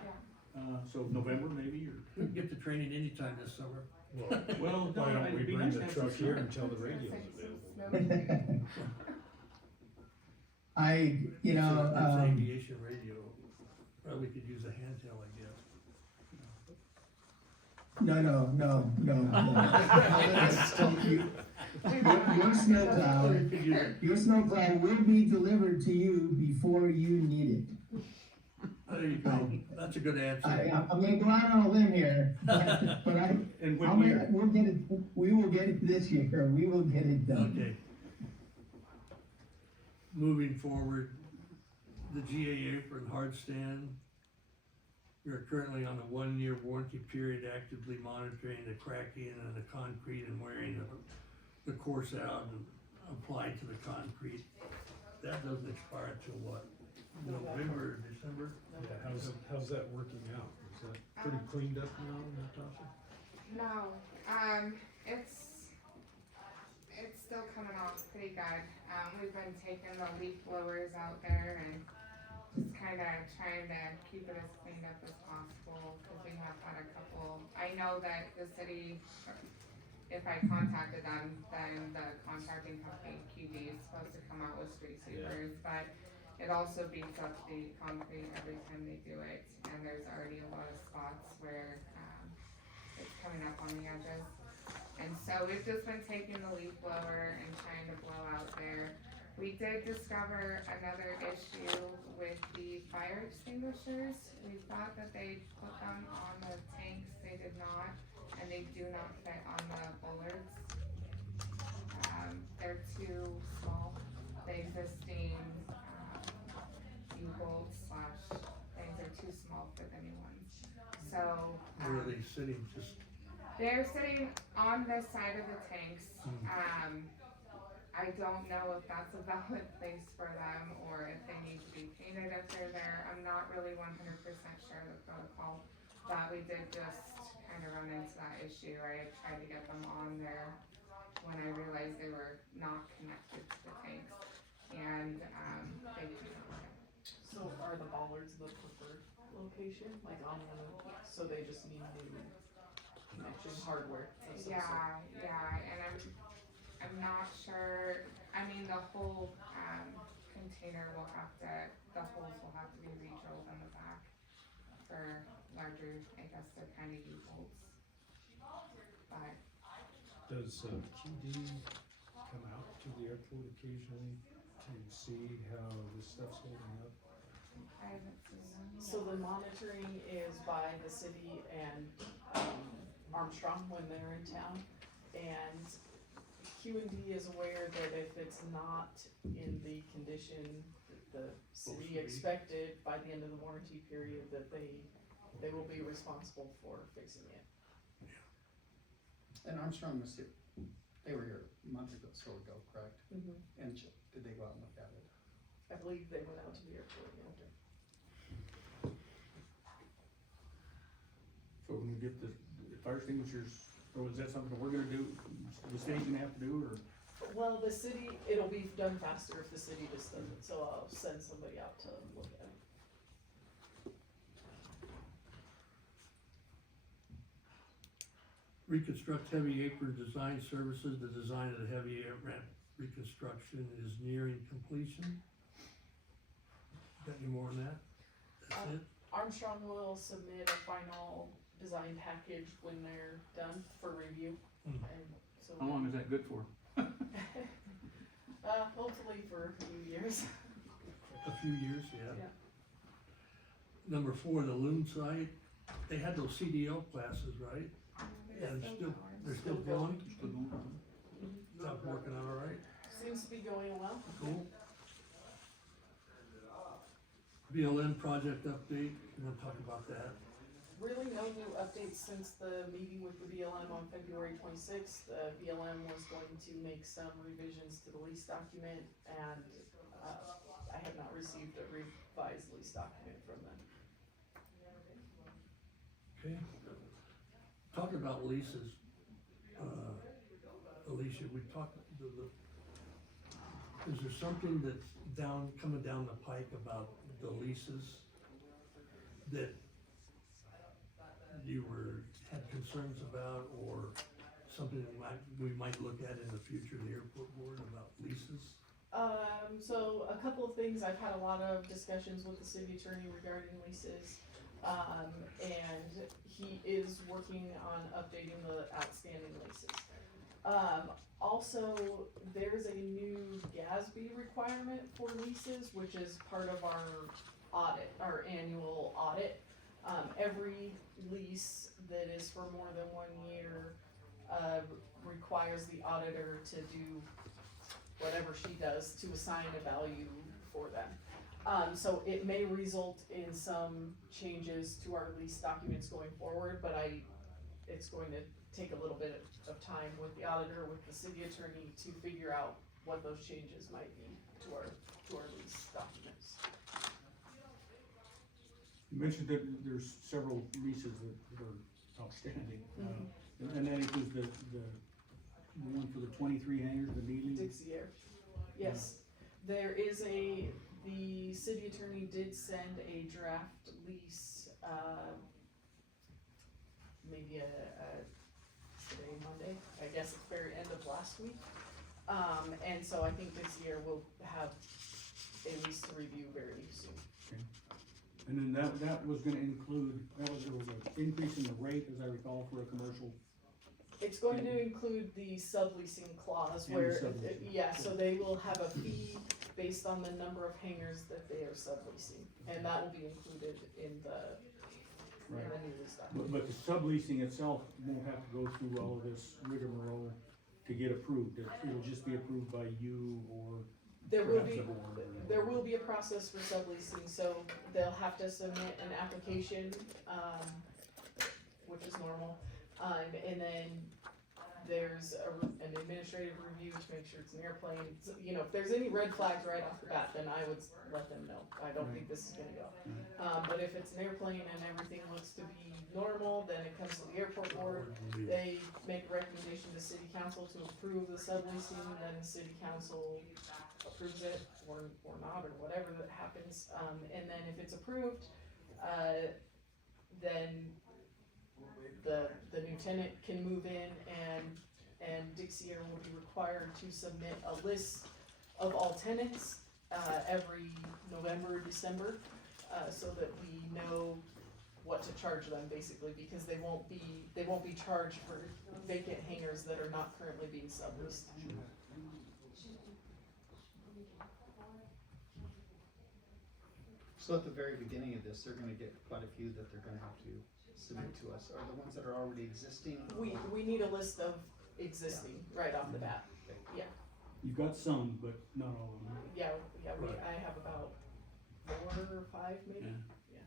So November maybe, we can get the training anytime this summer. Well, Why don't we it'd be bring nice the to have truck some here snow. until the radio's available? It's aviation radio, well, we could use a handheld, I guess. Your snowplow will be delivered to you before you need it. There you go, that's a good answer. I'm gonna go out on a limb here, but And when we will get it this year, we will get it done. Okay. Moving forward, the GA apron hard stand. We are currently on a 1-year warranty period, actively monitoring the cracking and the concrete and wearing the course out and applied to the concrete. That doesn't expire until what, November or December? Yeah, how's that working out? Is that pretty cleaned up now, Natasha? No, it's still coming off pretty good. We've been taking the leaf blowers out there and just kinda trying to keep it as cleaned up as possible, cause we have had a couple, I know that the city, if I contacted them, then the contracting company QD is supposed to come out with street sweepers, but it also beats up the concrete every time they do it, and there's already a lot of spots where, it's coming up on the edges. And so we've just been taking the leaf blower and trying to blow out there. We did discover another issue with the fire extinguishers. We thought that they put them on the tanks, they did not, and they do not fit on the bullards. They're too small. The existing, U-bolts / things are too small for the new ones. So, Where are they sitting, just, they're sitting on the side of the tanks. I don't know if that's a valid place for them or if they need to be painted if they're there. I'm not really 100% sure of the protocol, but we did just kind of run into that issue. I had tried to get them on there when I realized they were not connected to the tanks, and they couldn't. So are the bollards the preferred location, like on the, so they just need new connection hardware of some sort. Yeah, and I'm not sure, I mean, the whole, container will have to, the holes will have to be re-drilled in the back for larger, I guess they're kind of U-bolts. But, Does QD come out to the airport occasionally to see how this stuff's holding up? I haven't seen them yet. So the monitoring is by the city and, Armstrong when they're in town. And Q&D is aware that if it's not in the condition that the city expected by the end of the warranty period, that they will be responsible for fixing it. And Armstrong was here, they were here a month ago, so ago, correct? And did they go out and look at it? I believe they went out to the airport, yeah. So when we get the fire extinguishers, or is that something we're gonna do, the city's gonna have to do, or? Well, the city, it'll be done faster if the city just does it, so I'll send somebody out to look at it. Reconstruct heavy apron design services. The design of the heavy ramp reconstruction is nearing completion. Got any more on that? That's it? Armstrong will submit a final design package when they're done for review. And so. How long is that good for? Hopefully for a few years. A few years, yeah. Yeah. Number 4, the loom site. They had those CDL classes, right? Yeah, they're still going? Still going on? That's working out all right? Seems to be going well. Cool. BLM project update, you wanna talk about that? Really no new updates since the meeting with the BLM on February 26th. BLM was going to make some revisions to the lease document, and I have not received a revised lease document from them. Okay. Talking about leases, Alicia, we talked, is there something that's coming down the pike about the leases that you had concerns about, or something that we might look at in the future, the airport board, about leases? So a couple of things, I've had a lot of discussions with the city attorney regarding leases. And he is working on updating the outstanding leases. Also, there's a new GASB requirement for leases, which is part of our audit, our annual audit. Every lease that is for more than 1 year, requires the auditor to do whatever she does to assign a value for them. So it may result in some changes to our lease documents going forward, but it's going to take a little bit of time with the auditor, with the city attorney, to figure out what those changes might be to our lease documents. You mentioned that there's several leases that are outstanding. And that includes the one for the 23 hangars, the Neely? Dixie Air. Yes, there is the city attorney did send a draft lease, maybe today, Monday, I guess at the very end of last week. And so I think this year we'll have a lease to review very soon. Okay. And then that was gonna include, there was an increase in the rate, as I recall, for a commercial. It's going to include the subleasing clause And where, subleasing. yeah, so they will have a fee based on the number of hangars that they are subleasing. And that will be included in the new lease document. But the subleasing itself won't have to go through all of this rigmarole to get approved. It'll just be approved by you or There will perhaps be, the board. there will be a process for subleasing, so they'll have to submit an application, which is normal. And then there's an administrative review to make sure it's an airplane. So, you know, if there's any red flags right off the bat, then I would let them know. I don't think this is gonna go. But if it's an airplane and everything looks to be normal, then it comes to the airport board. They make a recommendation to city council to approve the subleasing, and then the city council approves it or not, or whatever that happens. And then if it's approved, then the new tenant can move in and Dixie Air will be required to submit a list of all tenants, every November, December, so that we know what to charge them basically, because they won't be charged for vacant hangars that are not currently being subleased. So at the very beginning of this, they're gonna get quite a few that they're gonna have to submit to us. Are the ones that are already existing? We need a list of existing right off the bat. Yeah, You've got some, but not all of them. yeah, Right. I have about 4 or 5 maybe. Yeah.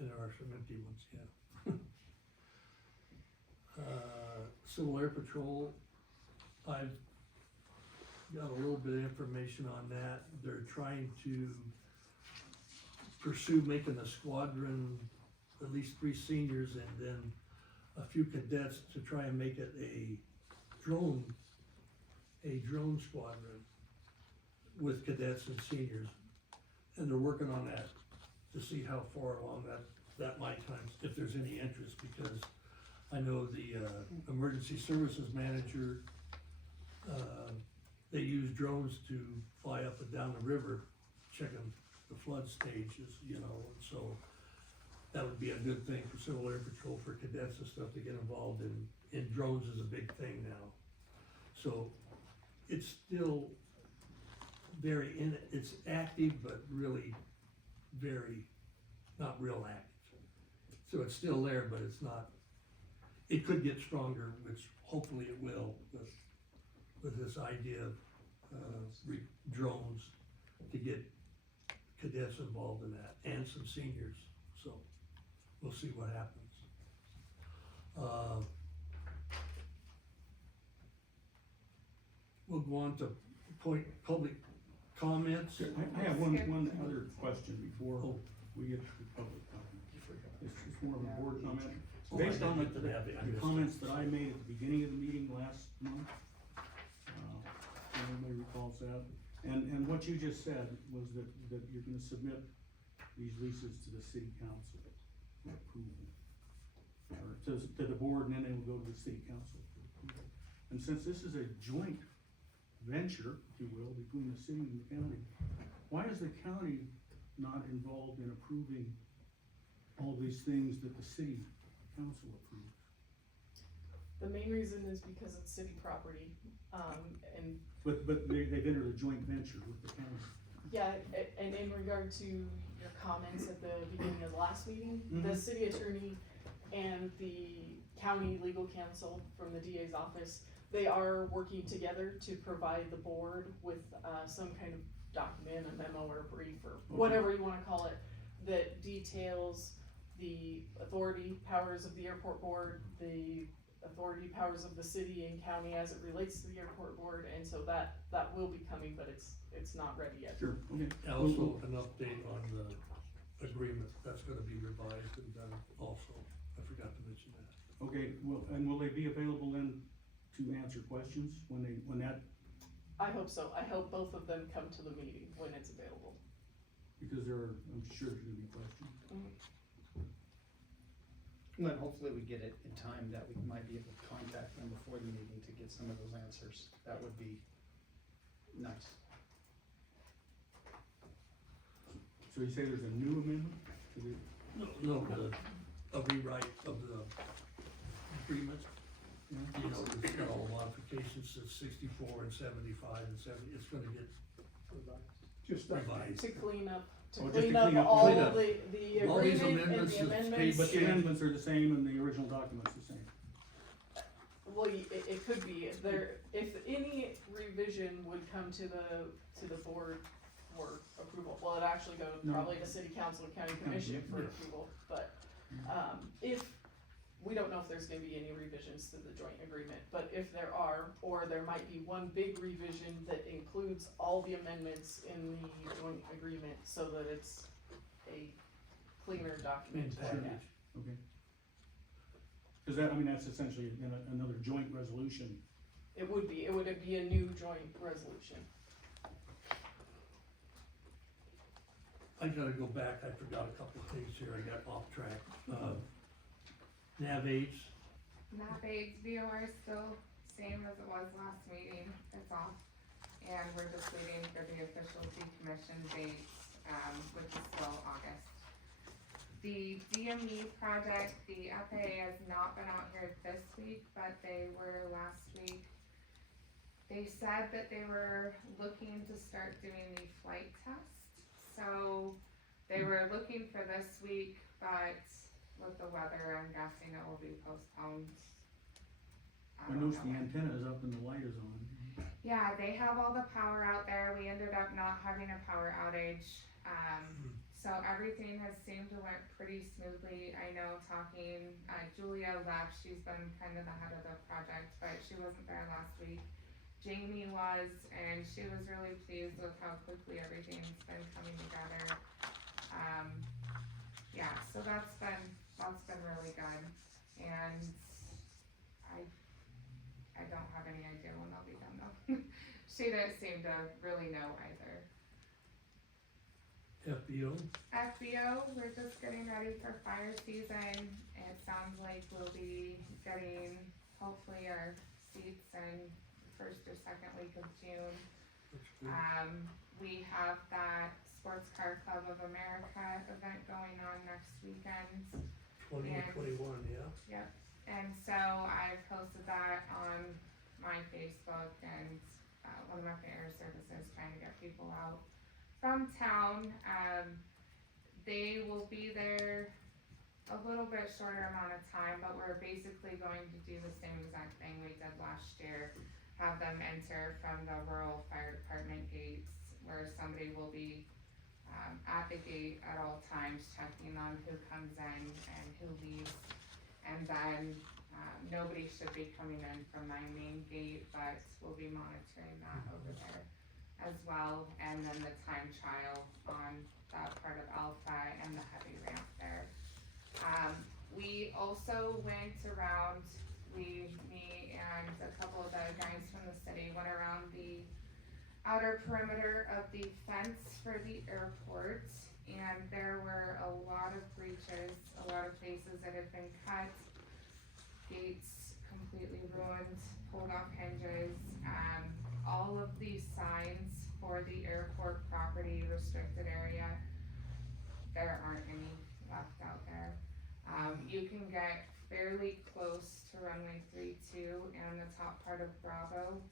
And there are some empty ones, yeah. Civil Air Patrol, I've got a little bit of information on that. They're trying to pursue making a squadron, at least 3 seniors and then a few cadets to try and make it a drone squadron with cadets and seniors. And they're working on that to see how far along that might come, if there's any interest, because I know the, emergency services manager, they use drones to fly up and down the river, checking the flood stages, you know, and so that would be a good thing for Civil Air Patrol, for cadets and stuff to get involved in drones is a big thing now. So it's still very it's active, but really very, not real active. So it's still there, but it's not, it could get stronger, which hopefully it will with this idea of, drones to get cadets involved in that and some seniors, so we'll see what happens. We'll go on to public comments. I have one other question before we get to public comment. It's more of a board comment. Based on the comments that I made at the beginning of the meeting last month, if anybody recalls that, and what you just said was that you're gonna submit these leases to the city council for approval. Or to the board, and then they will go to the city council for approval. And since this is a joint venture, if you will, between the city and the county, why is the county not involved in approving all these things that the city council approves? The main reason is because it's city property, and But they've entered a joint venture with the county. yeah, and in regard to your comments at the beginning of the last meeting, the city attorney and the county legal counsel from the DA's office, they are working together to provide the board with, some kind of document, a memo or a brief or whatever you wanna call it, that details the authority powers of the airport board, the authority powers of the city and county as it relates to the airport board, and so that will be coming, but it's not ready yet. Sure, okay. Also, an update on the agreement, that's gonna be revised and done also, I forgot to mention that. Okay, well, and will they be available then to answer questions when that, I hope so, I hope both of them come to the meeting when it's available. because I'm sure there's gonna be questions. And then hopefully we get it in time that we might be able to contact them before the meeting to get some of those answers. That would be nice. So you say there's a new amendment to the? No, a rewrite of the agreement. You know, it's got all the modifications to 64 and 75 and 70, it's gonna get Just revised. To clean up, Oh, just to clean up clean up all Clean of up. the All these agreement and amendments the is amendments. But the amendments are the same and the original document's the same. Well, it could be, if any revision would come to the board for approval, well, it actually go No. probably to city council and county commission for Yeah. approval, but, if, we don't know if there's gonna be any revisions to the joint agreement, but if there are, or there might be one big revision that includes all the amendments in the joint agreement, so that it's a cleaner document to look at. Package. Okay. Cause that's essentially another joint resolution. It would be a new joint resolution. I gotta go back, I forgot a couple of things here, I got off track. Nav aids, Nav aids, VOR is still same as it was last meeting, it's off. And we're just waiting for the official decommission date, which is still August. The DME project, the FAA has not been out here this week, but they were last week. They said that they were looking to start doing the flight test, so they were looking for this week, but with the weather, I'm guessing it will be postponed. I noticed the antenna is up and the light is on. Yeah, they have all the power out there. We ended up not having a power outage. So everything has seemed to went pretty smoothly. I know talking, Julia left, she's been kind of the head of the project, but she wasn't there last week. Jamie was, and she was really pleased with how quickly everything's been coming together. Yeah, so that's been really good. And I don't have any idea when they'll be done though. She didn't seem to really know either. FBO, We're just getting ready for fire season. It sounds like we'll be getting hopefully our seats in first or second week of June. looks good. We have that Sports Car Club of America event going on next weekend. 2021, yeah. Yep, and so I posted that on my Facebook and one of my air services trying to get people out from town. They will be there a little bit shorter amount of time, but we're basically going to do the same exact thing we did last year. Have them enter from the rural fire department gates where somebody will be at the gate at all times, checking on who comes in and who leaves. And then nobody should be coming in from my main gate, but we'll be monitoring that over there as well. And then the time trial on that part of Alpha and the heavy ramp there. We also went around, me and a couple of the guys from the city went around the outer perimeter of the fence for the airport, and there were a lot of breaches, a lot of places that had been cut, gates completely ruined, pulled off hinges. All of these signs for the airport property restricted area, there aren't any left out there. You can get fairly close to runway 32 and the top part of Bravo.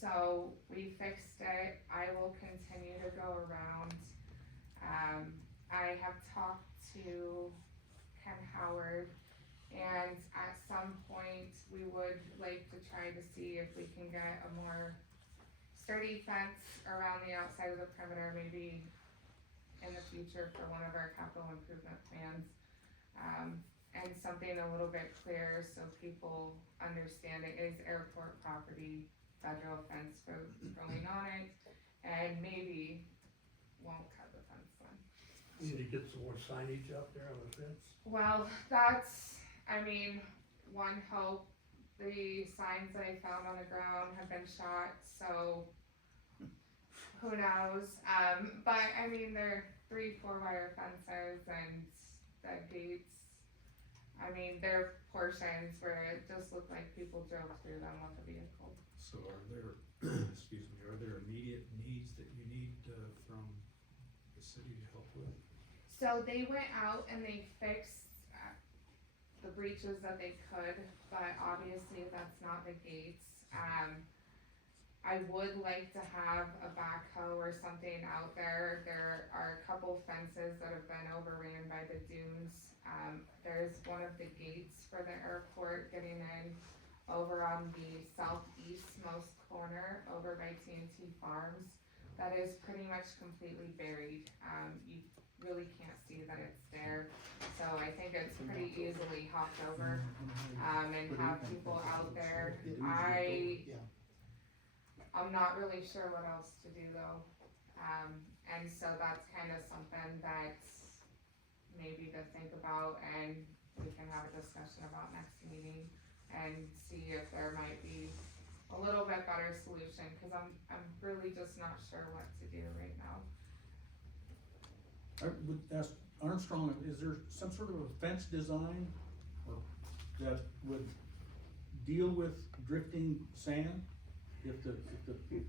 So we fixed it. I will continue to go around. I have talked to Ken Howard, and at some point we would like to try to see if we can get a more sturdy fence around the outside of the perimeter, maybe in the future for one of our capital improvement plans. And something a little bit clearer so people understand it is airport property, federal fence going on it, and maybe won't cut the fence then. You need to get some more signage up there on the fence. Well, that's, one hope. The signs that I found on the ground have been shot, so who knows? But they're 3-4 wire fences, and the gates, they're portions where it just looked like people drove through them with a vehicle. So are there, are there immediate needs that you need from the city to help with? So they went out and they fixed the breaches that they could, but obviously that's not the gates. I would like to have a backhoe or something out there. There are a couple fences that have been overran by the dunes. There's one of the gates for the airport getting in over on the southeast most corner over by TNT Farms. That is pretty much completely buried. You really can't see that it's there. So I think it's pretty easily hopped over, and have people out there. I'm not really sure what else to do though. And so that's kind of something that maybe to think about, and we can have a discussion about next meeting and see if there might be a little bit better solution, cause I'm really just not sure what to do right now. I would ask Armstrong, is there some sort of a fence design or that would deal with drifting sand? If the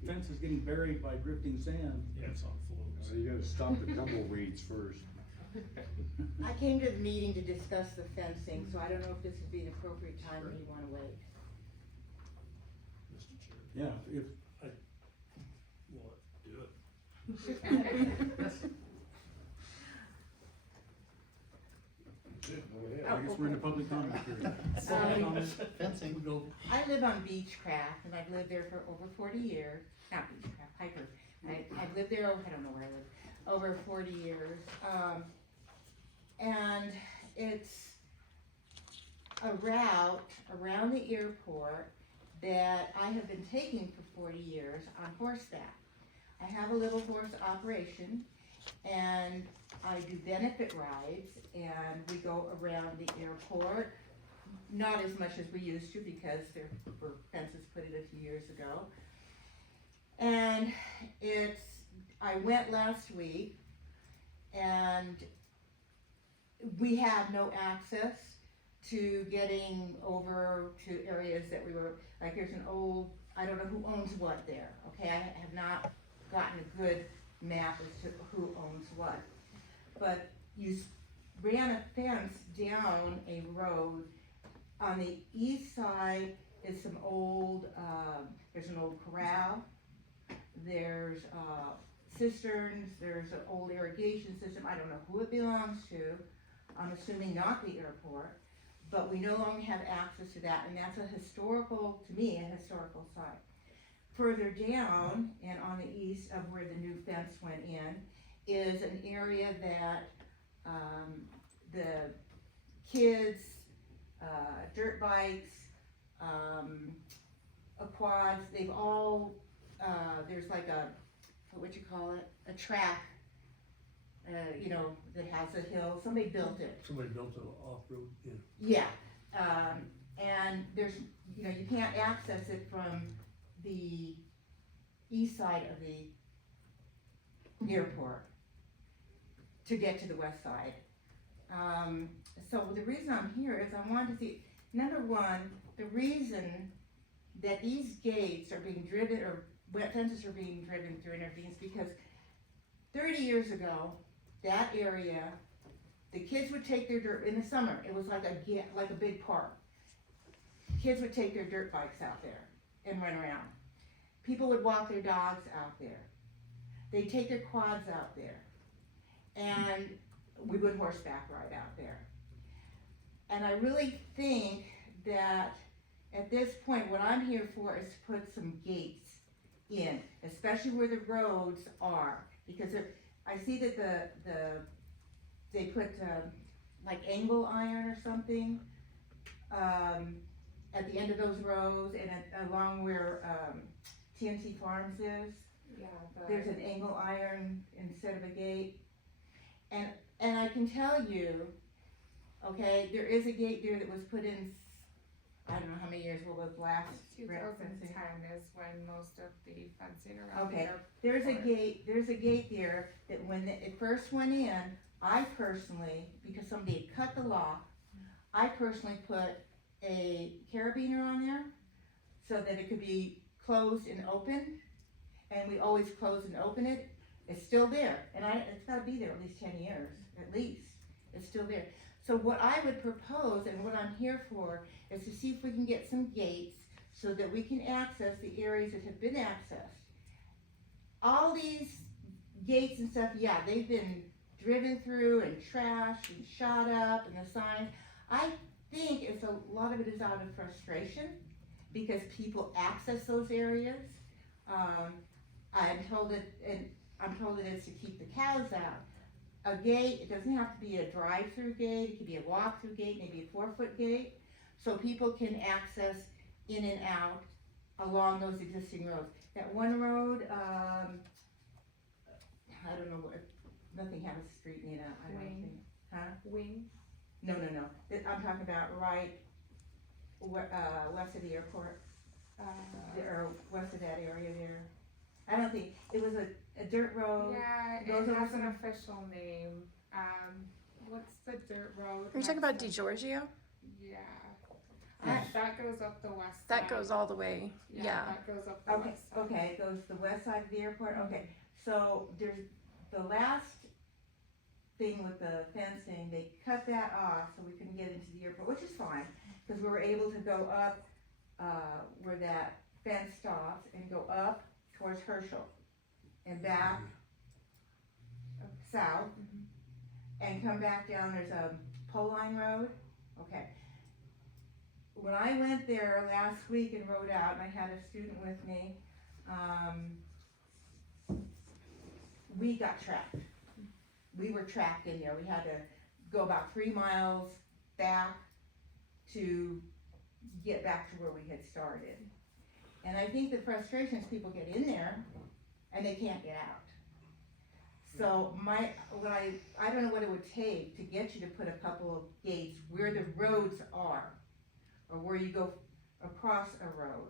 fence is getting buried by drifting sand, Yeah, it's on floats. So you gotta stop the tumbleweeds first. I came to the meeting to discuss the fencing, so I don't know if this would be an appropriate time or you wanna wait. Mr. Chair. yeah, if, Well, do it. I guess we're in a public comment period. Fencing. We go, I live on Beechcraft, and I've lived there for over 40 years, not Beechcraft, Piper. I've lived there, I don't know where I live, over 40 years. And it's a route around the airport that I have been taking for 40 years on horseback. I have a little horse operation, and I do benefit rides, and we go around the airport. Not as much as we used to because there were fences put in a few years ago. And I went last week, and we have no access to getting over to areas that we were, like there's an old, I don't know who owns what there, okay? I have not gotten a good map as to who owns what. But you ran a fence down a road. On the east side is some old, there's an old corral, there's cisterns, there's an old irrigation system, I don't know who it belongs to, I'm assuming not the airport, but we no longer have access to that, and that's a historical, to me, a historical site. Further down, and on the east of where the new fence went in, is an area that the kids, dirt bikes, quads, they've all, there's like a, a track, that has a hill, somebody built it. somebody built an off-road, Yeah, and there's, you can't access it from the east side of the airport to get to the west side. So the reason I'm here is I wanted to see, number one, the reason that these gates are being driven, or fences are being driven through and everything is because 30 years ago, that area, the kids would take their dirt, in the summer, it was like a big park. Kids would take their dirt bikes out there and run around. People would walk their dogs out there. They'd take their quads out there. And we would horseback ride out there. And I really think that at this point, what I'm here for is to put some gates in, especially where the roads are, because I see that they put like angle iron or something at the end of those roads and along where TNT Farms is. Yeah, There's an angle iron instead of a gate. And I can tell you, okay, there is a gate there that was put in, I don't know how many years, what was last? 2010 is when most of the fencing around Okay, there. there's a gate there that when it first went in, I personally, because somebody had cut the lock, I personally put a carabiner on there so that it could be closed and open, and we always close and open it. It's still there, and it's gotta be there at least 10 years, at least, it's still there. So what I would propose, and what I'm here for, is to see if we can get some gates so that we can access the areas that have been accessed. All these gates and stuff, yeah, they've been driven through and trashed and shot up, and the signs. I think a lot of it is out of frustration because people access those areas. I'm told that it's to keep the cows out. A gate, it doesn't have to be a drive-through gate, it could be a walk-through gate, maybe a 4-foot gate, so people can access in and out along those existing roads. That one road, I don't know, nothing has a street in it, I don't think. Huh? Wing? No. I'm talking about right west of the airport, or west of that area there. I don't think, it was a dirt road. Yeah, Those it are has an some- official name. What's the dirt road? Are you talking about next to- DiGiorgio? Yeah. I- That goes up the west That side. goes all the way, yeah. That goes up the Okay, west side. okay, it goes to the west side of the airport, okay, so there's, the last thing with the fencing, they cut that off, so we couldn't get into the airport, which is fine, cause we were able to go up, where that fence stops, and go up towards Herschel, and back south, and come back down, there's a pole line road, okay. When I went there last week and rode out, and I had a student with me, we got trapped. We were trapped in there, we had to go about 3 miles back to get back to where we had started. And I think the frustration is people get in there and they can't get out. So I don't know what it would take to get you to put a couple of gates where the roads are, or where you go across a road.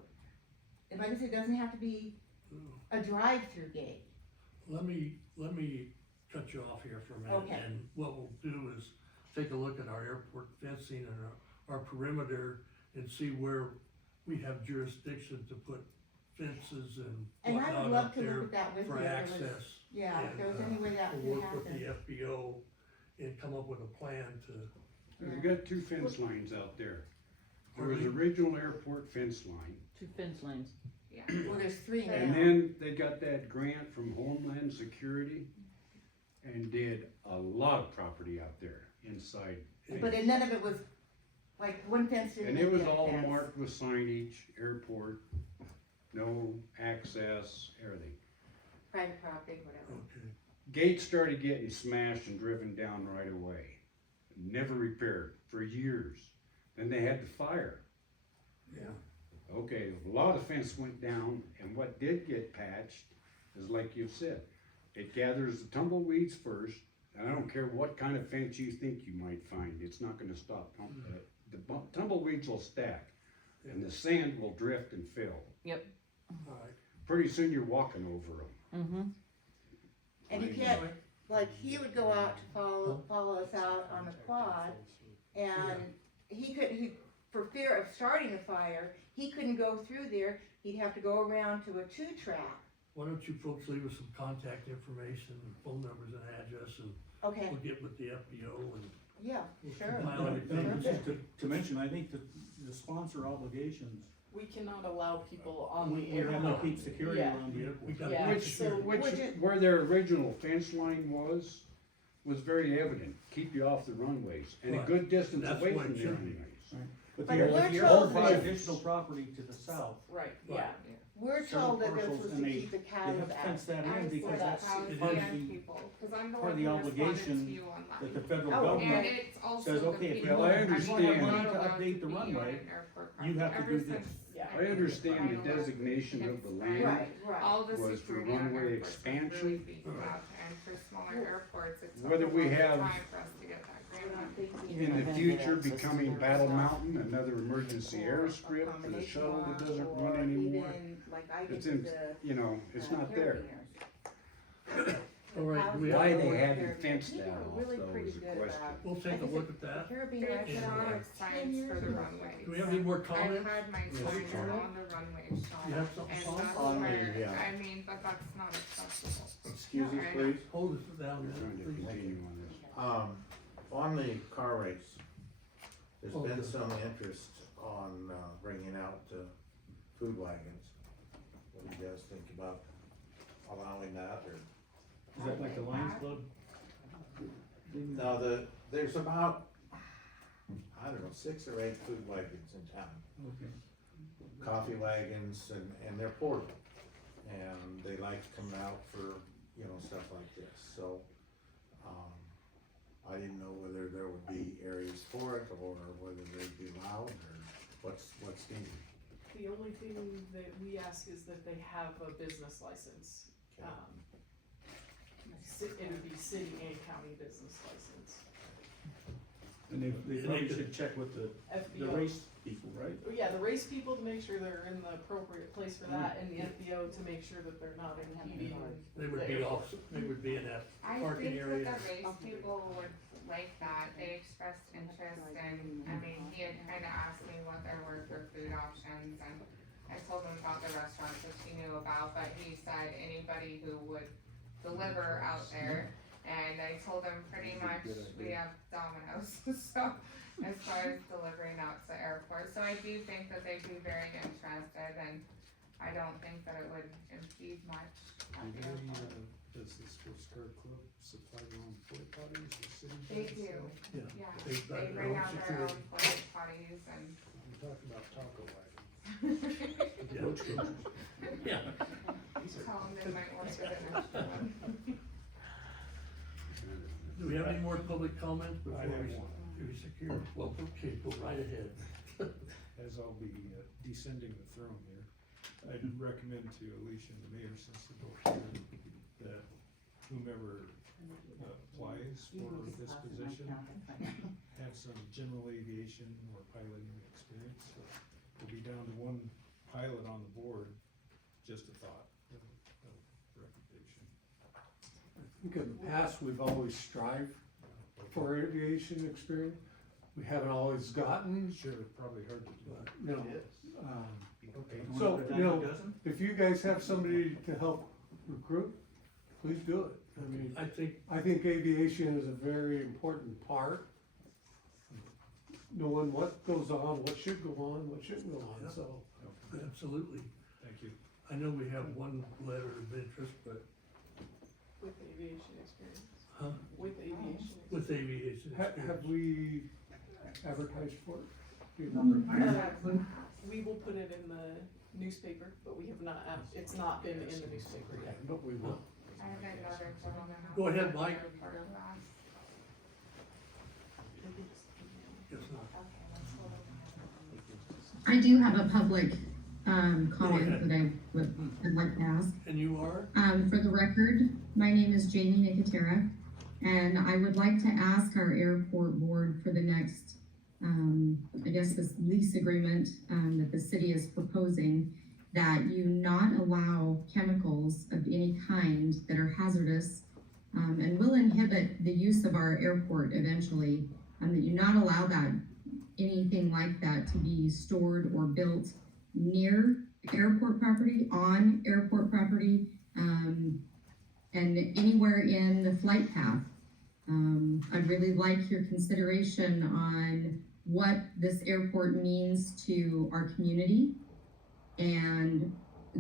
And like I said, it doesn't have to be a drive-through gate. Let me cut you off here for a minute. Okay. And what we'll do is take a look at our airport fencing and our perimeter and see where we have jurisdiction to put fences and And I would whatnot love up to there look at that with you. for if there was- access. Yeah, if there was And, any way that we'll could work with happen. the FBO and come up with a plan to, We've got two fence lines out there. There was Pardon me? original airport fence line, Two fence lines. Yeah. Well, there's 3 now. and then they got that grant from Homeland Security and did a lot of property out there inside. But then none of it was, like, one fence didn't And make it was that all fence. marked with signage, airport, no access, everything. Private property, whatever. okay. Gates started getting smashed and driven down right away. Never repaired for years. Then they had the fire. Yeah. Okay, a lot of fence went down, and what did get patched is like you've said, it gathers the tumbleweeds first, and I don't care what kind of fence you think you might find, it's not gonna stop. Tumbleweeds will stack, and the sand will drift and fill. All right. Pretty soon you're walking over them. Mm-hmm. And you can't, like, he would go out to follow us out on the quad, and for fear of starting a fire, he couldn't go through there, he'd have to go around to a 2-track. Why don't you folks leave us some contact information, phone numbers and address, and Okay, we'll get with the FBO and yeah, we'll sure. compile everything. And just to mention, I think that the sponsor obligations, We cannot allow people on we the we have to airport. keep security Yeah. around the airport. We got Yeah, Which, so where their original fence line was very evident, keep you off the runways, and a Right. good distance That's away what from it the should be. runways. But But the we're airport told bought that- additional property to the south. Right, Right. yeah. We're Several told that this parcels, was and to they- keep the They cows have to fence out. that in I because saw that's that it part is. of the, people, cause I'm the part one of the who responded to obligation you on that the that. federal Oh, government And it's also says, the okay, if you people Well, I who understand. are money to allowed update the be on runway, an airport you have to ever do this. since Yeah. I understand the Title designation of the land Right, right. all the was for security on runway airports was really expansion. beefed up, and for smaller airports, it took Whether a we long have- time for us to get that grant. in the future becoming Battle Mountain, another emergency airstrip for the shuttle that doesn't run anymore. It's in, you know, it's not there. All right, do we Why have, they hadn't fenced that off, Really though, pretty is a good question. about. we'll take a look at that. Caribbean, There's I've been a on lot it of 10 signs years for the ago. runways. Do we have any more comments? I've had my Yes, sign John. on the runway shown, You have something, and Tom? that's On the, where, yeah. I mean, but that's not acceptable. Excuse me, Alright. please. Hold us down We're there, trying to please. continue on this. On the car race, there's Oh, been good. some interest on, bringing out, food wagons. What do you guys think about allowing that, or? Is that like the Lions Club? Now, there's about, I don't know, 6 or 8 food wagons in town. Okay. Coffee wagons, and they're portable. And they like coming out for, you know, stuff like this, so, I didn't know whether there would be areas for it, or whether they'd be allowed, or what's needed. The only thing that we ask is that they have a business license. Okay. It would be city and county business license. And they probably should check with the FBO. race people, right? Yeah, the race people to make sure they're in the appropriate place for that, and the FBO to make sure that they're not impeding. They would be off, they would be in that I parking think area. that the race people would like that, they expressed interest and, I mean, he had kinda asked me what there were for food options and I told him about the restaurants which he knew about, but he said anybody who would deliver out there. And I told him pretty much we have Domino's, so as far as delivering out to the airport, so I do think that they'd be very interested and I don't think that it would impede much at the airport. Does the sports car club supply their own porta potties, the city? They does, do, so- yeah, They've got they their bring own out their own security. porta potties and. I'm talking about taco wagons. Yeah. Tell them they might wanna get an extra one. Do we have any more public comments before I have we, one. we secure? Well, okay, go right ahead. As I'll be descending the throne here, I'd recommend to Alicia and the mayor, since they're both here, that whomever applies for this position have some general aviation or piloting experience. So we'll be down to one pilot on the board, just a thought of recommendation. I think in the past, we've always strived for aviation experience. We haven't always gotten, Sure, probably hard to do. you know. Okay. So, you know, if you guys have somebody to help recruit, please do it. I mean, I think aviation is a very important part. Knowing what goes on, what should go on, what shouldn't go on, so. absolutely. Thank you. I know we have one letter of interest, but, With aviation experience, huh, with aviation experience. with aviation. Have we advertised for it? Do you know? We will put it in the newspaper, but we have not, it's not been in the newspaper yet. But we will. I have another gentleman. Go ahead, Mike. Part of that. Guess not. Okay, let's hold it. I do have a public, comment ahead. that I'd like to ask. And you are? For the record, my name is Jamie Nicotera, and I would like to ask our airport board for the next, I guess this lease agreement, that the city is proposing, that you not allow chemicals of any kind that are hazardous, and will inhibit the use of our airport eventually, that you not allow that, anything like that to be stored or built near airport property, on airport property, and anywhere in the flight path. I'd really like your consideration on what this airport means to our community and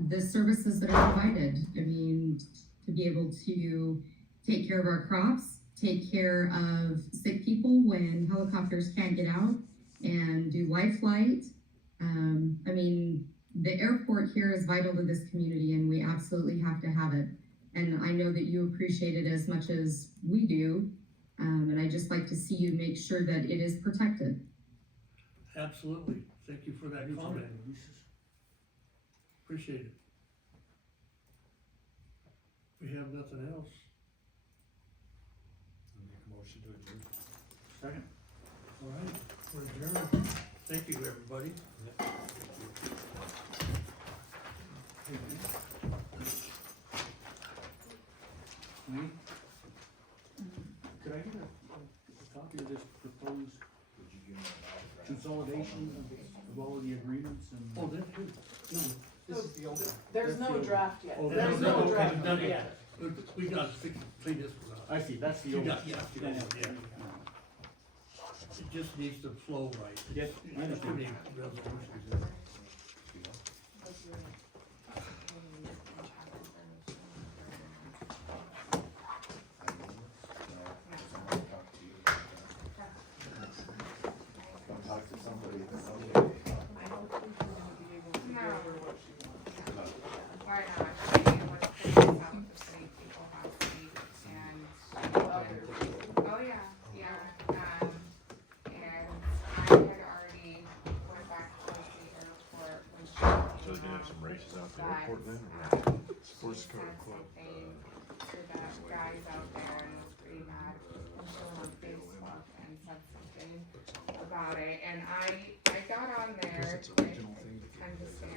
the services that are provided. I mean, to be able to take care of our crops, take care of sick people when helicopters can't get out, and do life flight. I mean, the airport here is vital to this community and we absolutely have to have it. And I know that you appreciate it as much as we do. And I just like to see you make sure that it is protected. Absolutely. Thank you for that comment. Appreciate it. We have nothing else. I'll make a motion to adjourn. Second. All right, we're adjourned. Thank you, everybody. Could I get a copy of this proposed consolidation of all of the agreements and? Oh, that's good. No, This is the old one. There's no draft yet. Oh, There's no, no okay, draft done it. yet. we got to clean this one up. I see, that's the You old. got, yeah, the old one, yeah. It just needs to flow right. Yes, I There's too understand. many resolutions in it. Talk to somebody that's I don't think we're gonna be able to go No. over what she wants. Why not? I mean, let's figure this out with the city people have seats and. Oh, yeah, yeah, and I had already went back to the airport when she. So they're gonna have some races out at the airport then, or sports car club? To the guys out there and was pretty mad and showed on Facebook and said something audit, and I got on there, Because it's a I regional thing. tend to stay